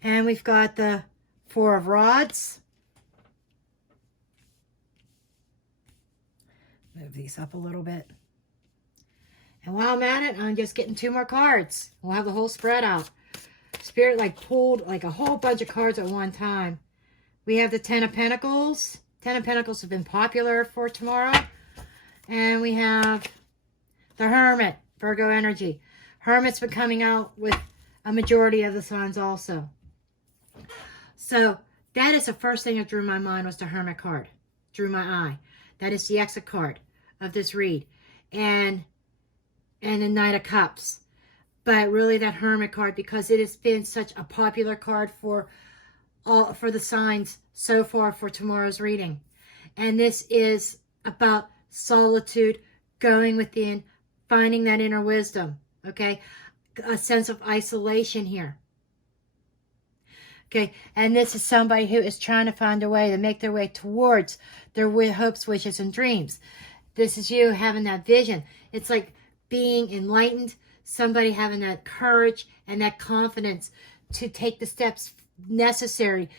And we've got the 4 of Rods. Move these up a little bit. And while I'm at it, I'm just getting 2 more cards. We'll have the whole spread out. Spirit like pulled like a whole bunch of cards at one time. We have the 10 of Pentacles. 10 of Pentacles have been popular for tomorrow. And we have the Hermit, Virgo energy. Hermit's been coming out with a majority of the signs also. So that is the first thing that drew my mind, was the Hermit card. Drew my eye. That is the exit card of this read. And the Knight of Cups. But really that Hermit card, because it has been such a popular card for all for the signs so far for tomorrow's reading. And this is about solitude, going within, finding that inner wisdom, okay? A sense of isolation here. Okay, and this is somebody who is trying to find a way to make their way towards their hopes, wishes, and dreams. This is you having that vision. It's like being enlightened, somebody having that courage and that confidence to take the steps necessary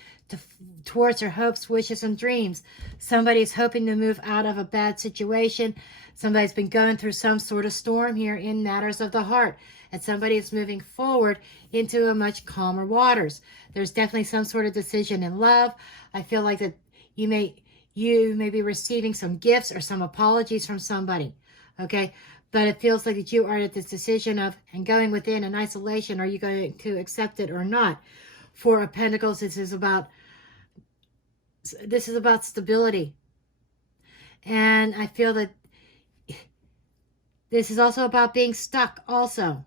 towards their hopes, wishes, and dreams. Somebody's hoping to move out of a bad situation. Somebody's been going through some sort of storm here in matters of the heart. And somebody is moving forward into a much calmer waters. There's definitely some sort of decision in love. I feel like that you may be receiving some gifts or some apologies from somebody. Okay? But it feels like that you are at this decision of and going within in isolation. Are you going to accept it or not? Four of Pentacles, this is about stability. And I feel that this is also about being stuck also.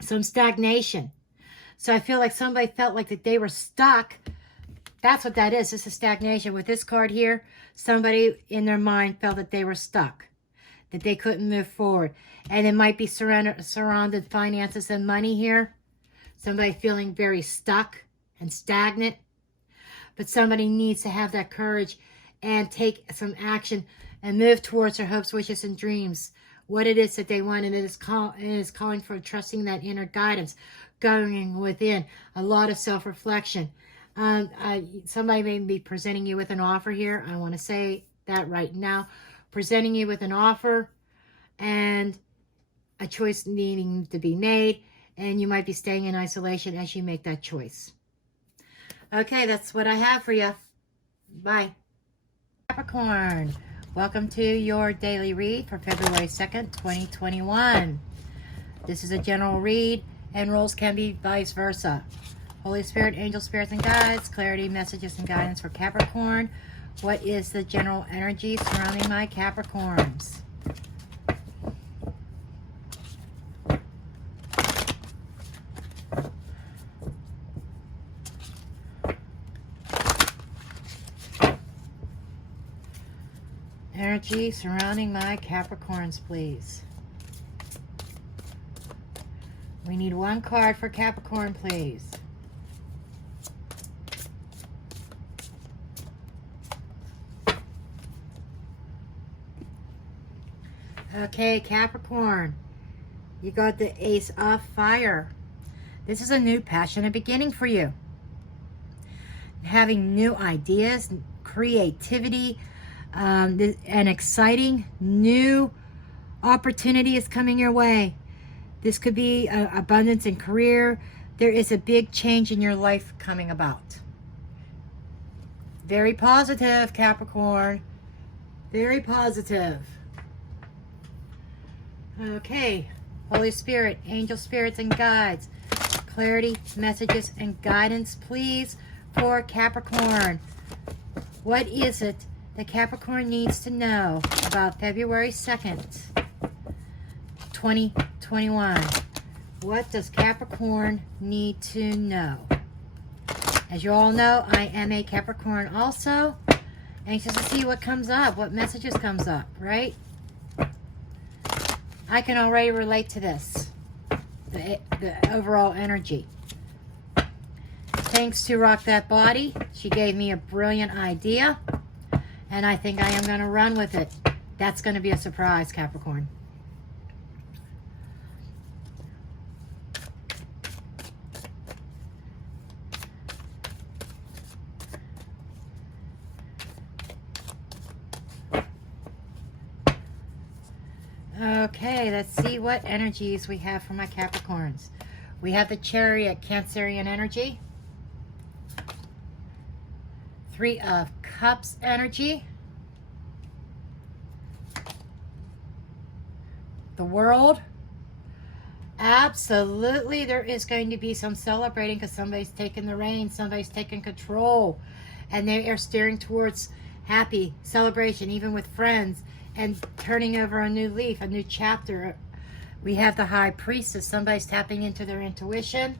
Some stagnation. So I feel like somebody felt like that they were stuck. That's what that is. This is stagnation. With this card here, somebody in their mind felt that they were stuck, that they couldn't move forward. And it might be surrounded finances and money here. Somebody feeling very stuck and stagnant. But somebody needs to have that courage and take some action and move towards their hopes, wishes, and dreams. What it is that they want, and it is calling for trusting that inner guidance, going within, a lot of self-reflection. Somebody may be presenting you with an offer here. I want to say that right now. Presenting you with an offer and a choice needing to be made, and you might be staying in isolation as you make that choice. Okay, that's what I have for you. Bye. Capricorn. Welcome to your daily read for February 2nd, 2021. This is a general read, and rules can be vice versa. Holy Spirit, angel spirits, and guides, clarity, messages, and guidance for Capricorn. What is the general energy surrounding my Capricorns? Energy surrounding my Capricorns, please. We need one card for Capricorn, please. Okay, Capricorn. You got the Ace of Fire. This is a new passionate beginning for you. Having new ideas, creativity, an exciting new opportunity is coming your way. This could be abundance in career. There is a big change in your life coming about. Very positive, Capricorn. Very positive. Okay, Holy Spirit, angel spirits, and guides. Clarity, messages, and guidance, please, for Capricorn. What is it that Capricorn needs to know about February 2nd, 2021? What does Capricorn need to know? As you all know, I am a Capricorn also. Anxious to see what comes up, what messages comes up, right? I can already relate to this, the overall energy. Thanks to Rock That Body, she gave me a brilliant idea, and I think I am going to run with it. That's going to be a surprise, Capricorn. Okay, let's see what energies we have for my Capricorns. We have the Chariot, Cancerian energy. Three of Cups energy. The World. Absolutely, there is going to be some celebrating because somebody's taking the reins, somebody's taking control, and they are steering towards happy celebration, even with friends, and turning over a new leaf, a new chapter. We have the High Priestess. Somebody's tapping into their intuition.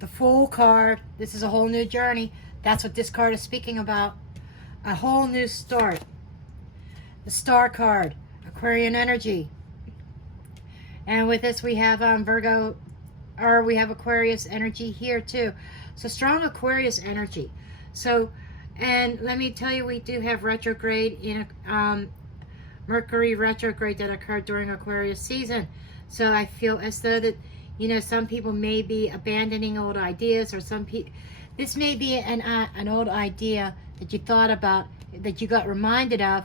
the Fool card. This is a whole new journey. That's what this card is speaking about. A whole new start. The Star card, Aquarian energy. And with this we have Virgo, or we have Aquarius energy here too. So strong Aquarius energy. So, and let me tell you, we do have retrograde in Mercury retrograde that occurred during Aquarius season. So I feel as though that, you know, some people may be abandoning old ideas, or some people, this may be an old idea that you thought about, that you got reminded of,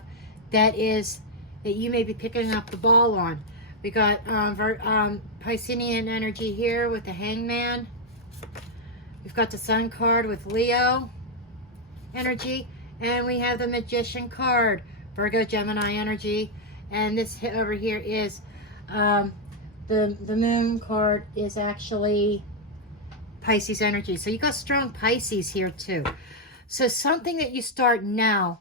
that you may be picking up the ball on. We got Piscean energy here with the Hangman. We've got the Sun card with Leo energy, and we have the Magician card, Virgo, Gemini energy, and this over here is the Moon card is actually Pisces energy. So you got strong Pisces here too. So something that you start now,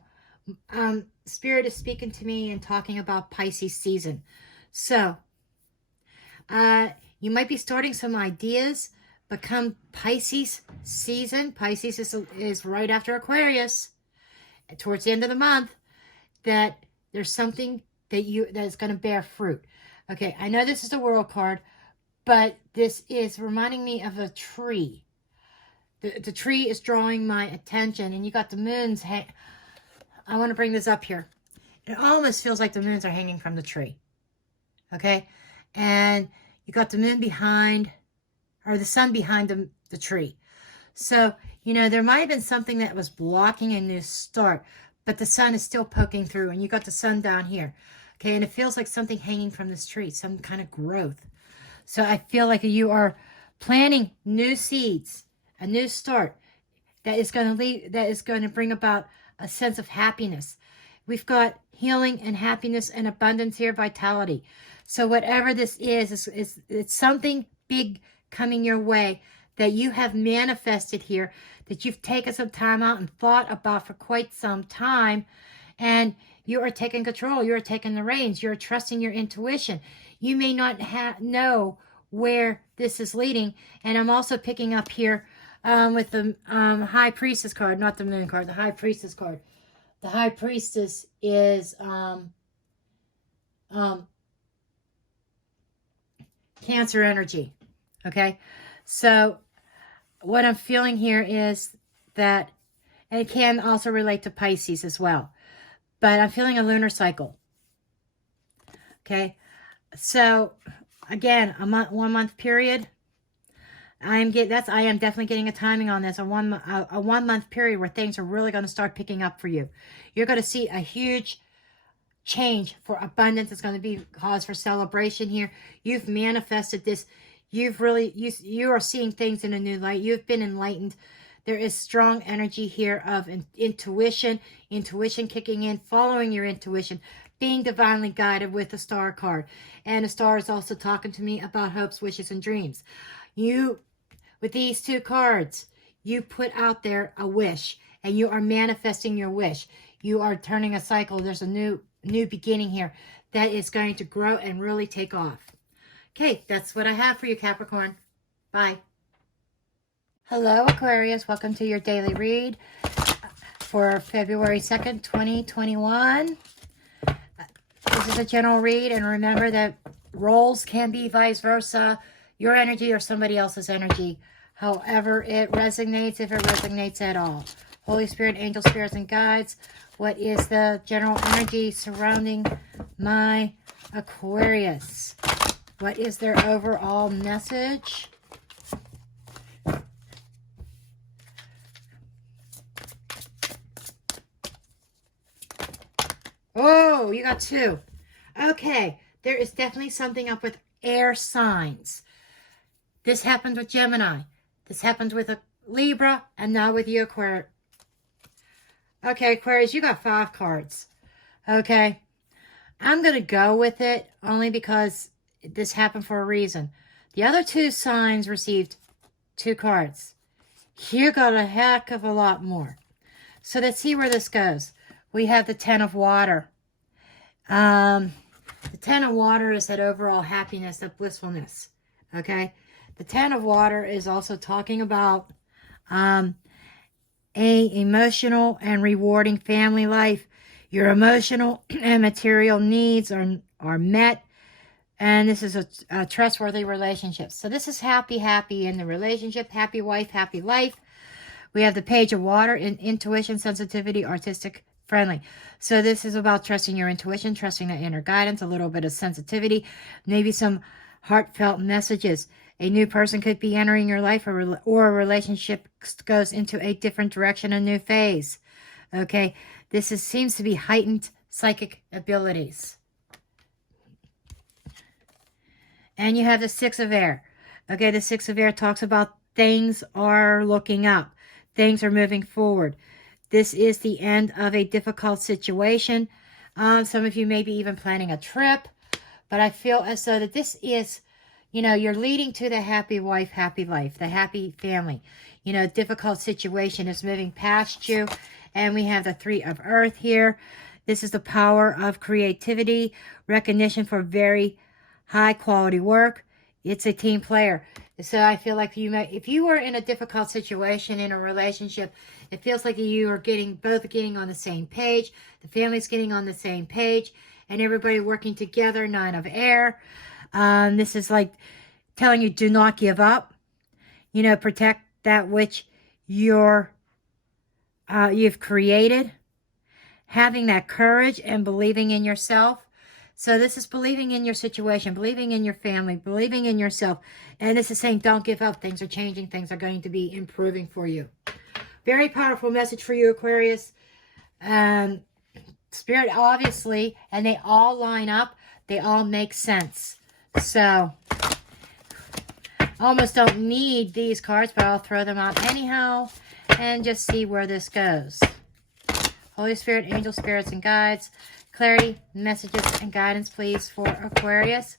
Spirit is speaking to me and talking about Pisces season. So you might be starting some ideas, but come Pisces season, Pisces is right after Aquarius, towards the end of the month, that there's something that is going to bear fruit. Okay, I know this is the World card, but this is reminding me of a tree. The tree is drawing my attention, and you got the moons. I want to bring this up here. It almost feels like the moons are hanging from the tree. Okay, and you got the moon behind, or the sun behind the tree. So, you know, there might have been something that was blocking a new start, but the sun is still poking through, and you got the sun down here. Okay, and it feels like something hanging from this tree, some kind of growth. So I feel like you are planting new seeds, a new start that is going to bring about a sense of happiness. We've got healing and happiness and abundance here, vitality. So whatever this is, it's something big coming your way that you have manifested here, that you've taken some time out and thought about for quite some time, and you are taking control. You are taking the reins. You're trusting your intuition. You may not know where this is leading. And I'm also picking up here with the High Priestess card, not the Moon card, the High Priestess card. The High Priestess is Cancer energy. Okay, so what I'm feeling here is that, and it can also relate to Pisces as well, but I'm feeling a lunar cycle. Okay, so again, a 1 month period. I am definitely getting a timing on this. A 1 month period where things are really going to start picking up for you. You're going to see a huge change for abundance. It's going to be cause for celebration here. You've manifested this. You are seeing things in a new light. You've been enlightened. There is strong energy here of intuition kicking in, following your intuition, being divinely guided with the Star card. And the Star is also talking to me about hopes, wishes, and dreams. With these two cards, you put out there a wish, and you are manifesting your wish. You are turning a cycle. There's a new beginning here that is going to grow and really take off. Okay, that's what I have for you, Capricorn. Bye. Hello, Aquarius. Welcome to your daily read for February 2nd, 2021. This is a general read, and remember that roles can be vice versa. Your energy or somebody else's energy. However it resonates, if it resonates at all. Holy Spirit, angel spirits, and guides. What is the general energy surrounding my Aquarius? What is their overall message? Oh, you got two. Okay, there is definitely something up with air signs. This happened with Gemini. This happened with a Libra, and now with you, Aquarius. Okay, Aquarius, you got 5 cards. Okay, I'm going to go with it only because this happened for a reason. The other 2 signs received 2 cards. You got a heck of a lot more. So let's see where this goes. We have the 10 of Water. The 10 of Water is that overall happiness, that blissfulness. Okay? The Ten of Water is also talking about a emotional and rewarding family life. Your emotional and material needs are met, and this is a trustworthy relationship. So this is happy in the relationship, happy wife, happy life. We have the Page of Water in intuition, sensitivity, artistic, friendly. So this is about trusting your intuition, trusting the inner guidance, a little bit of sensitivity, maybe some heartfelt messages. A new person could be entering your life, or a relationship goes into a different direction, a new phase. Okay, this seems to be heightened psychic abilities. And you have the Six of Air. Okay, the Six of Air talks about things are looking up. Things are moving forward. This is the end of a difficult situation. Some of you may be even planning a trip. But I feel as though that this is, you're leading to the happy wife, happy life, the happy family. Difficult situation is moving past you. And we have the Three of Earth here. This is the power of creativity, recognition for very high quality work. It's a team player. So I feel like if you were in a difficult situation in a relationship, it feels like you are both getting on the same page. The family's getting on the same page, and everybody working together. Nine of Air. This is like telling you, do not give up. Protect that which you've created. Having that courage and believing in yourself. So this is believing in your situation, believing in your family, believing in yourself. And this is saying, don't give up. Things are changing. Things are going to be improving for you. Very powerful message for you, Aquarius. Spirit, obviously, and they all line up. They all make sense. So, almost don't need these cards, but I'll throw them out anyhow and just see where this goes. Holy Spirit, angel spirits, and guides. Clarity, messages, and guidance, please, for Aquarius.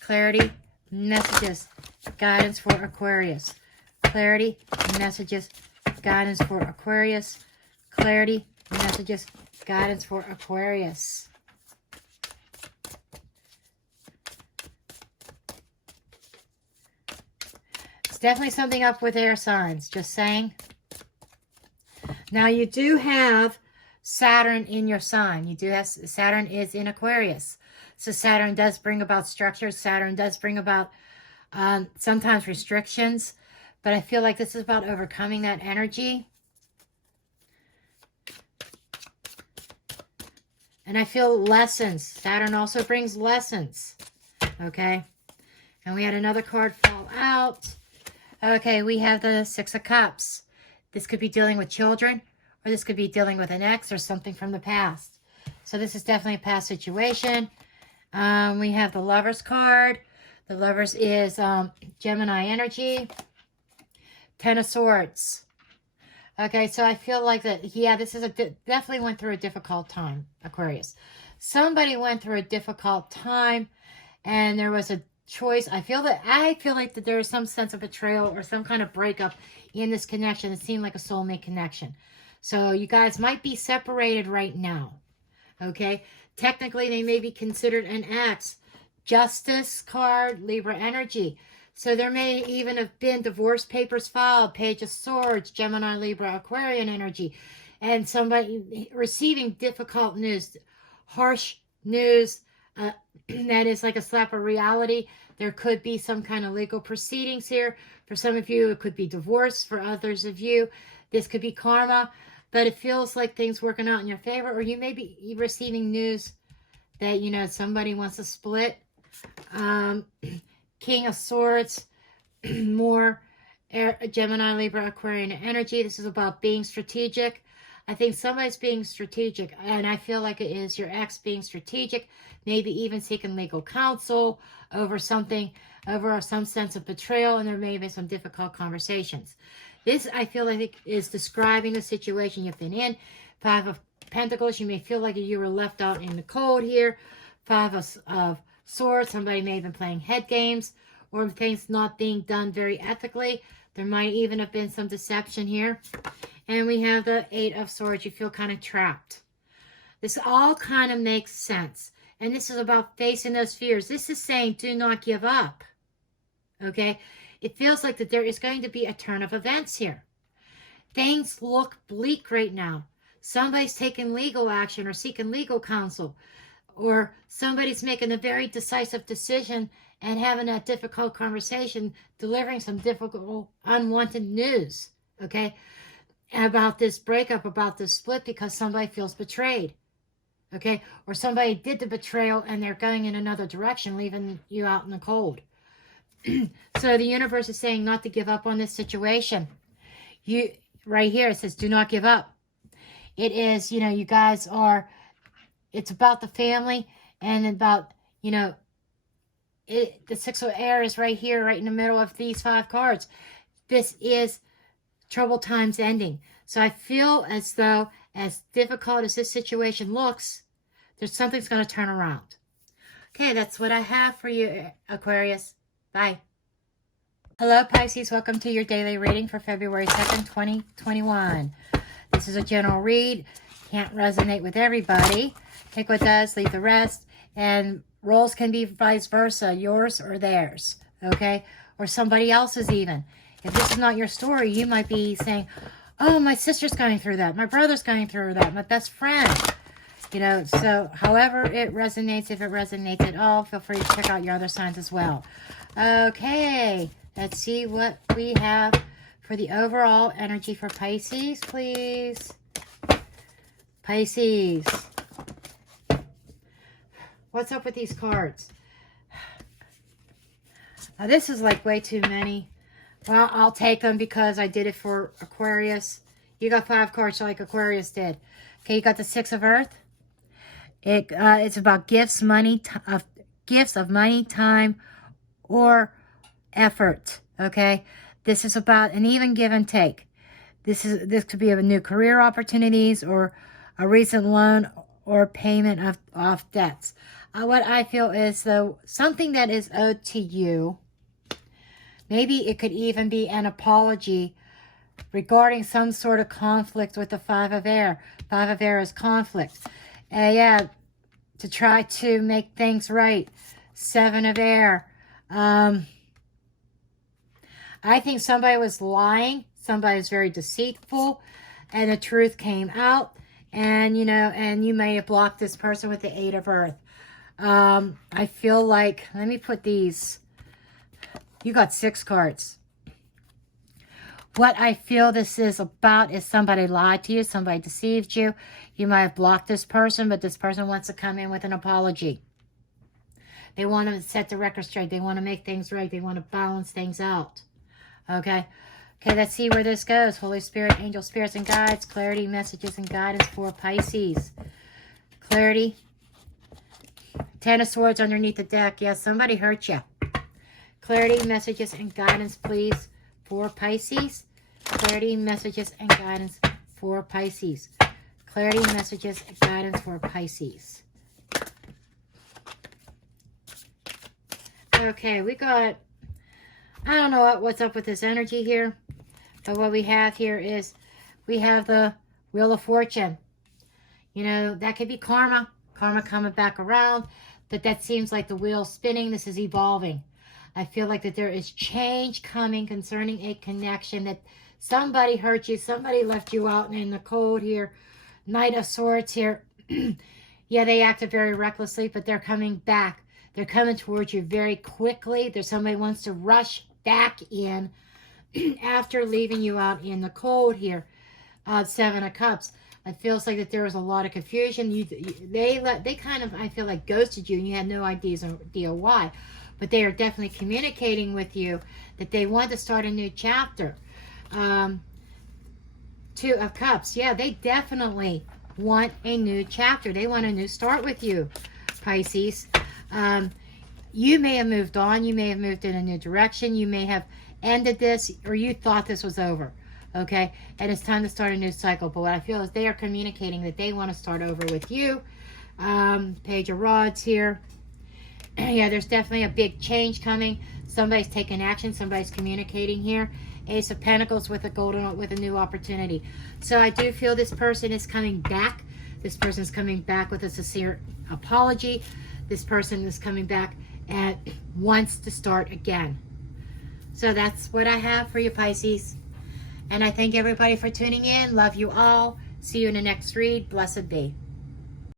Clarity, messages, guidance for Aquarius. Clarity, messages, guidance for Aquarius. Clarity, messages, guidance for Aquarius. It's definitely something up with air signs, just saying. Now, you do have Saturn in your sign. You do have Saturn is in Aquarius. So Saturn does bring about structure. Saturn does bring about sometimes restrictions. But I feel like this is about overcoming that energy. And I feel lessons. Saturn also brings lessons. Okay. And we had another card fall out. Okay, we have the Six of Cups. This could be dealing with children, or this could be dealing with an ex or something from the past. So this is definitely a past situation. We have the Lovers card. The Lovers is Gemini energy. Ten of Swords. Okay, so I feel like that, yeah, this is definitely went through a difficult time, Aquarius. Somebody went through a difficult time, and there was a choice. I feel like that there is some sense of betrayal or some kind of breakup in this connection. It seemed like a soulmate connection. So you guys might be separated right now. Okay, technically they may be considered an ex. Justice card, Libra energy. So there may even have been divorce papers filed, Page of Swords, Gemini, Libra, Aquarian energy, and somebody receiving difficult news, harsh news, that is like a slap of reality. There could be some kind of legal proceedings here. For some of you, it could be divorce. For others of you, this could be karma. But it feels like things working out in your favor, or you may be receiving news that, somebody wants to split. King of Swords, more Gemini, Libra, Aquarian energy. This is about being strategic. I think somebody's being strategic, and I feel like it is your ex being strategic, maybe even seeking legal counsel over something, over some sense of betrayal, and there may be some difficult conversations. This, I feel like, is describing the situation you've been in. Five of Pentacles, you may feel like you were left out in the cold here. Five of Swords, somebody may have been playing head games or things not being done very ethically. There might even have been some deception here. And we have the Eight of Swords. You feel kind of trapped. This all kind of makes sense. And this is about facing those fears. This is saying do not give up. Okay? it feels like that there is going to be a turn of events here. Things look bleak right now. Somebody's taking legal action or seeking legal counsel, or somebody's making a very decisive decision and having that difficult conversation, delivering some difficult, unwanted news, okay, about this breakup, about this split, because somebody feels betrayed, okay, or somebody did the betrayal and they're going in another direction, leaving you out in the cold. So the universe is saying not to give up on this situation. You, right here, it says, do not give up. It is, you know, you guys are, it's about the family and about, you know, the Six of Aries right here, right in the middle of these 5 cards. This is troubled times ending. So I feel as though, as difficult as this situation looks, there's something's going to turn around. Okay, that's what I have for you, Aquarius. Bye. Hello, Pisces. Welcome to your daily reading for February 2nd, 2021. This is a general read. Can't resonate with everybody. Take what does, leave the rest. And roles can be vice versa, yours or theirs, okay? Or somebody else's even. If this is not your story, you might be saying, oh, my sister's going through that. My brother's going through that. My best friend. You know, so however it resonates, if it resonates at all, feel free to check out your other signs as well. Okay, let's see what we have for the overall energy for Pisces, please. Pisces. What's up with these cards? Now, this is like way too many. Well, I'll take them because I did it for Aquarius. You got 5 cards like Aquarius did. Okay, you got the 6 of Earth. It's about gifts, gifts of money, time, or effort. Okay, this is about an even give and take. This could be of new career opportunities or a recent loan or payment of debts. What I feel is, though, something that is owed to you. Maybe it could even be an apology regarding some sort of conflict with the 5 of Air. 5 of Air is conflict. Yeah, to try to make things right. 7 of Air. I think somebody was lying. Somebody was very deceitful. And the truth came out. And, you know, and you may have blocked this person with the 8 of Earth. I feel like, let me put these. You got 6 cards. What I feel this is about is somebody lied to you. Somebody deceived you. You might have blocked this person, but this person wants to come in with an apology. They want to set the record straight. They want to make things right. They want to balance things out. Okay? Okay, let's see where this goes. Holy Spirit, angel spirits and guides, clarity, messages, and guidance for Pisces. Clarity. 10 of Swords underneath the deck. Yes, somebody hurt you. Clarity, messages, and guidance, please, for Pisces. Clarity, messages, and guidance for Pisces. Clarity, messages, and guidance for Pisces. Okay, we got, I don't know what's up with this energy here. But what we have here is, we have the Wheel of Fortune. You know, that could be karma. Karma coming back around. But that seems like the wheel spinning. This is evolving. I feel like that there is change coming concerning a connection. That somebody hurt you. Somebody left you out in the cold here. Knight of Swords here. Yeah, they acted very recklessly, but they're coming back. They're coming towards you very quickly. There's somebody who wants to rush back in after leaving you out in the cold here. 7 of Cups. It feels like that there was a lot of confusion. They kind of, I feel like, ghosted you, and you had no idea why. But they are definitely communicating with you that they want to start a new chapter. 2 of Cups. Yeah, they definitely want a new chapter. They want a new start with you, Pisces. You may have moved on. You may have moved in a new direction. You may have ended this, or you thought this was over. Okay, and it's time to start a new cycle. But what I feel is they are communicating that they want to start over with you. Page of Rods here. Yeah, there's definitely a big change coming. Somebody's taking action. Somebody's communicating here. Ace of Pentacles with a new opportunity. So I do feel this person is coming back. This person's coming back with a sincere apology. This person is coming back and wants to start again. So that's what I have for you, Pisces. And I thank everybody for tuning in. Love you all. See you in the next read. Blessed be.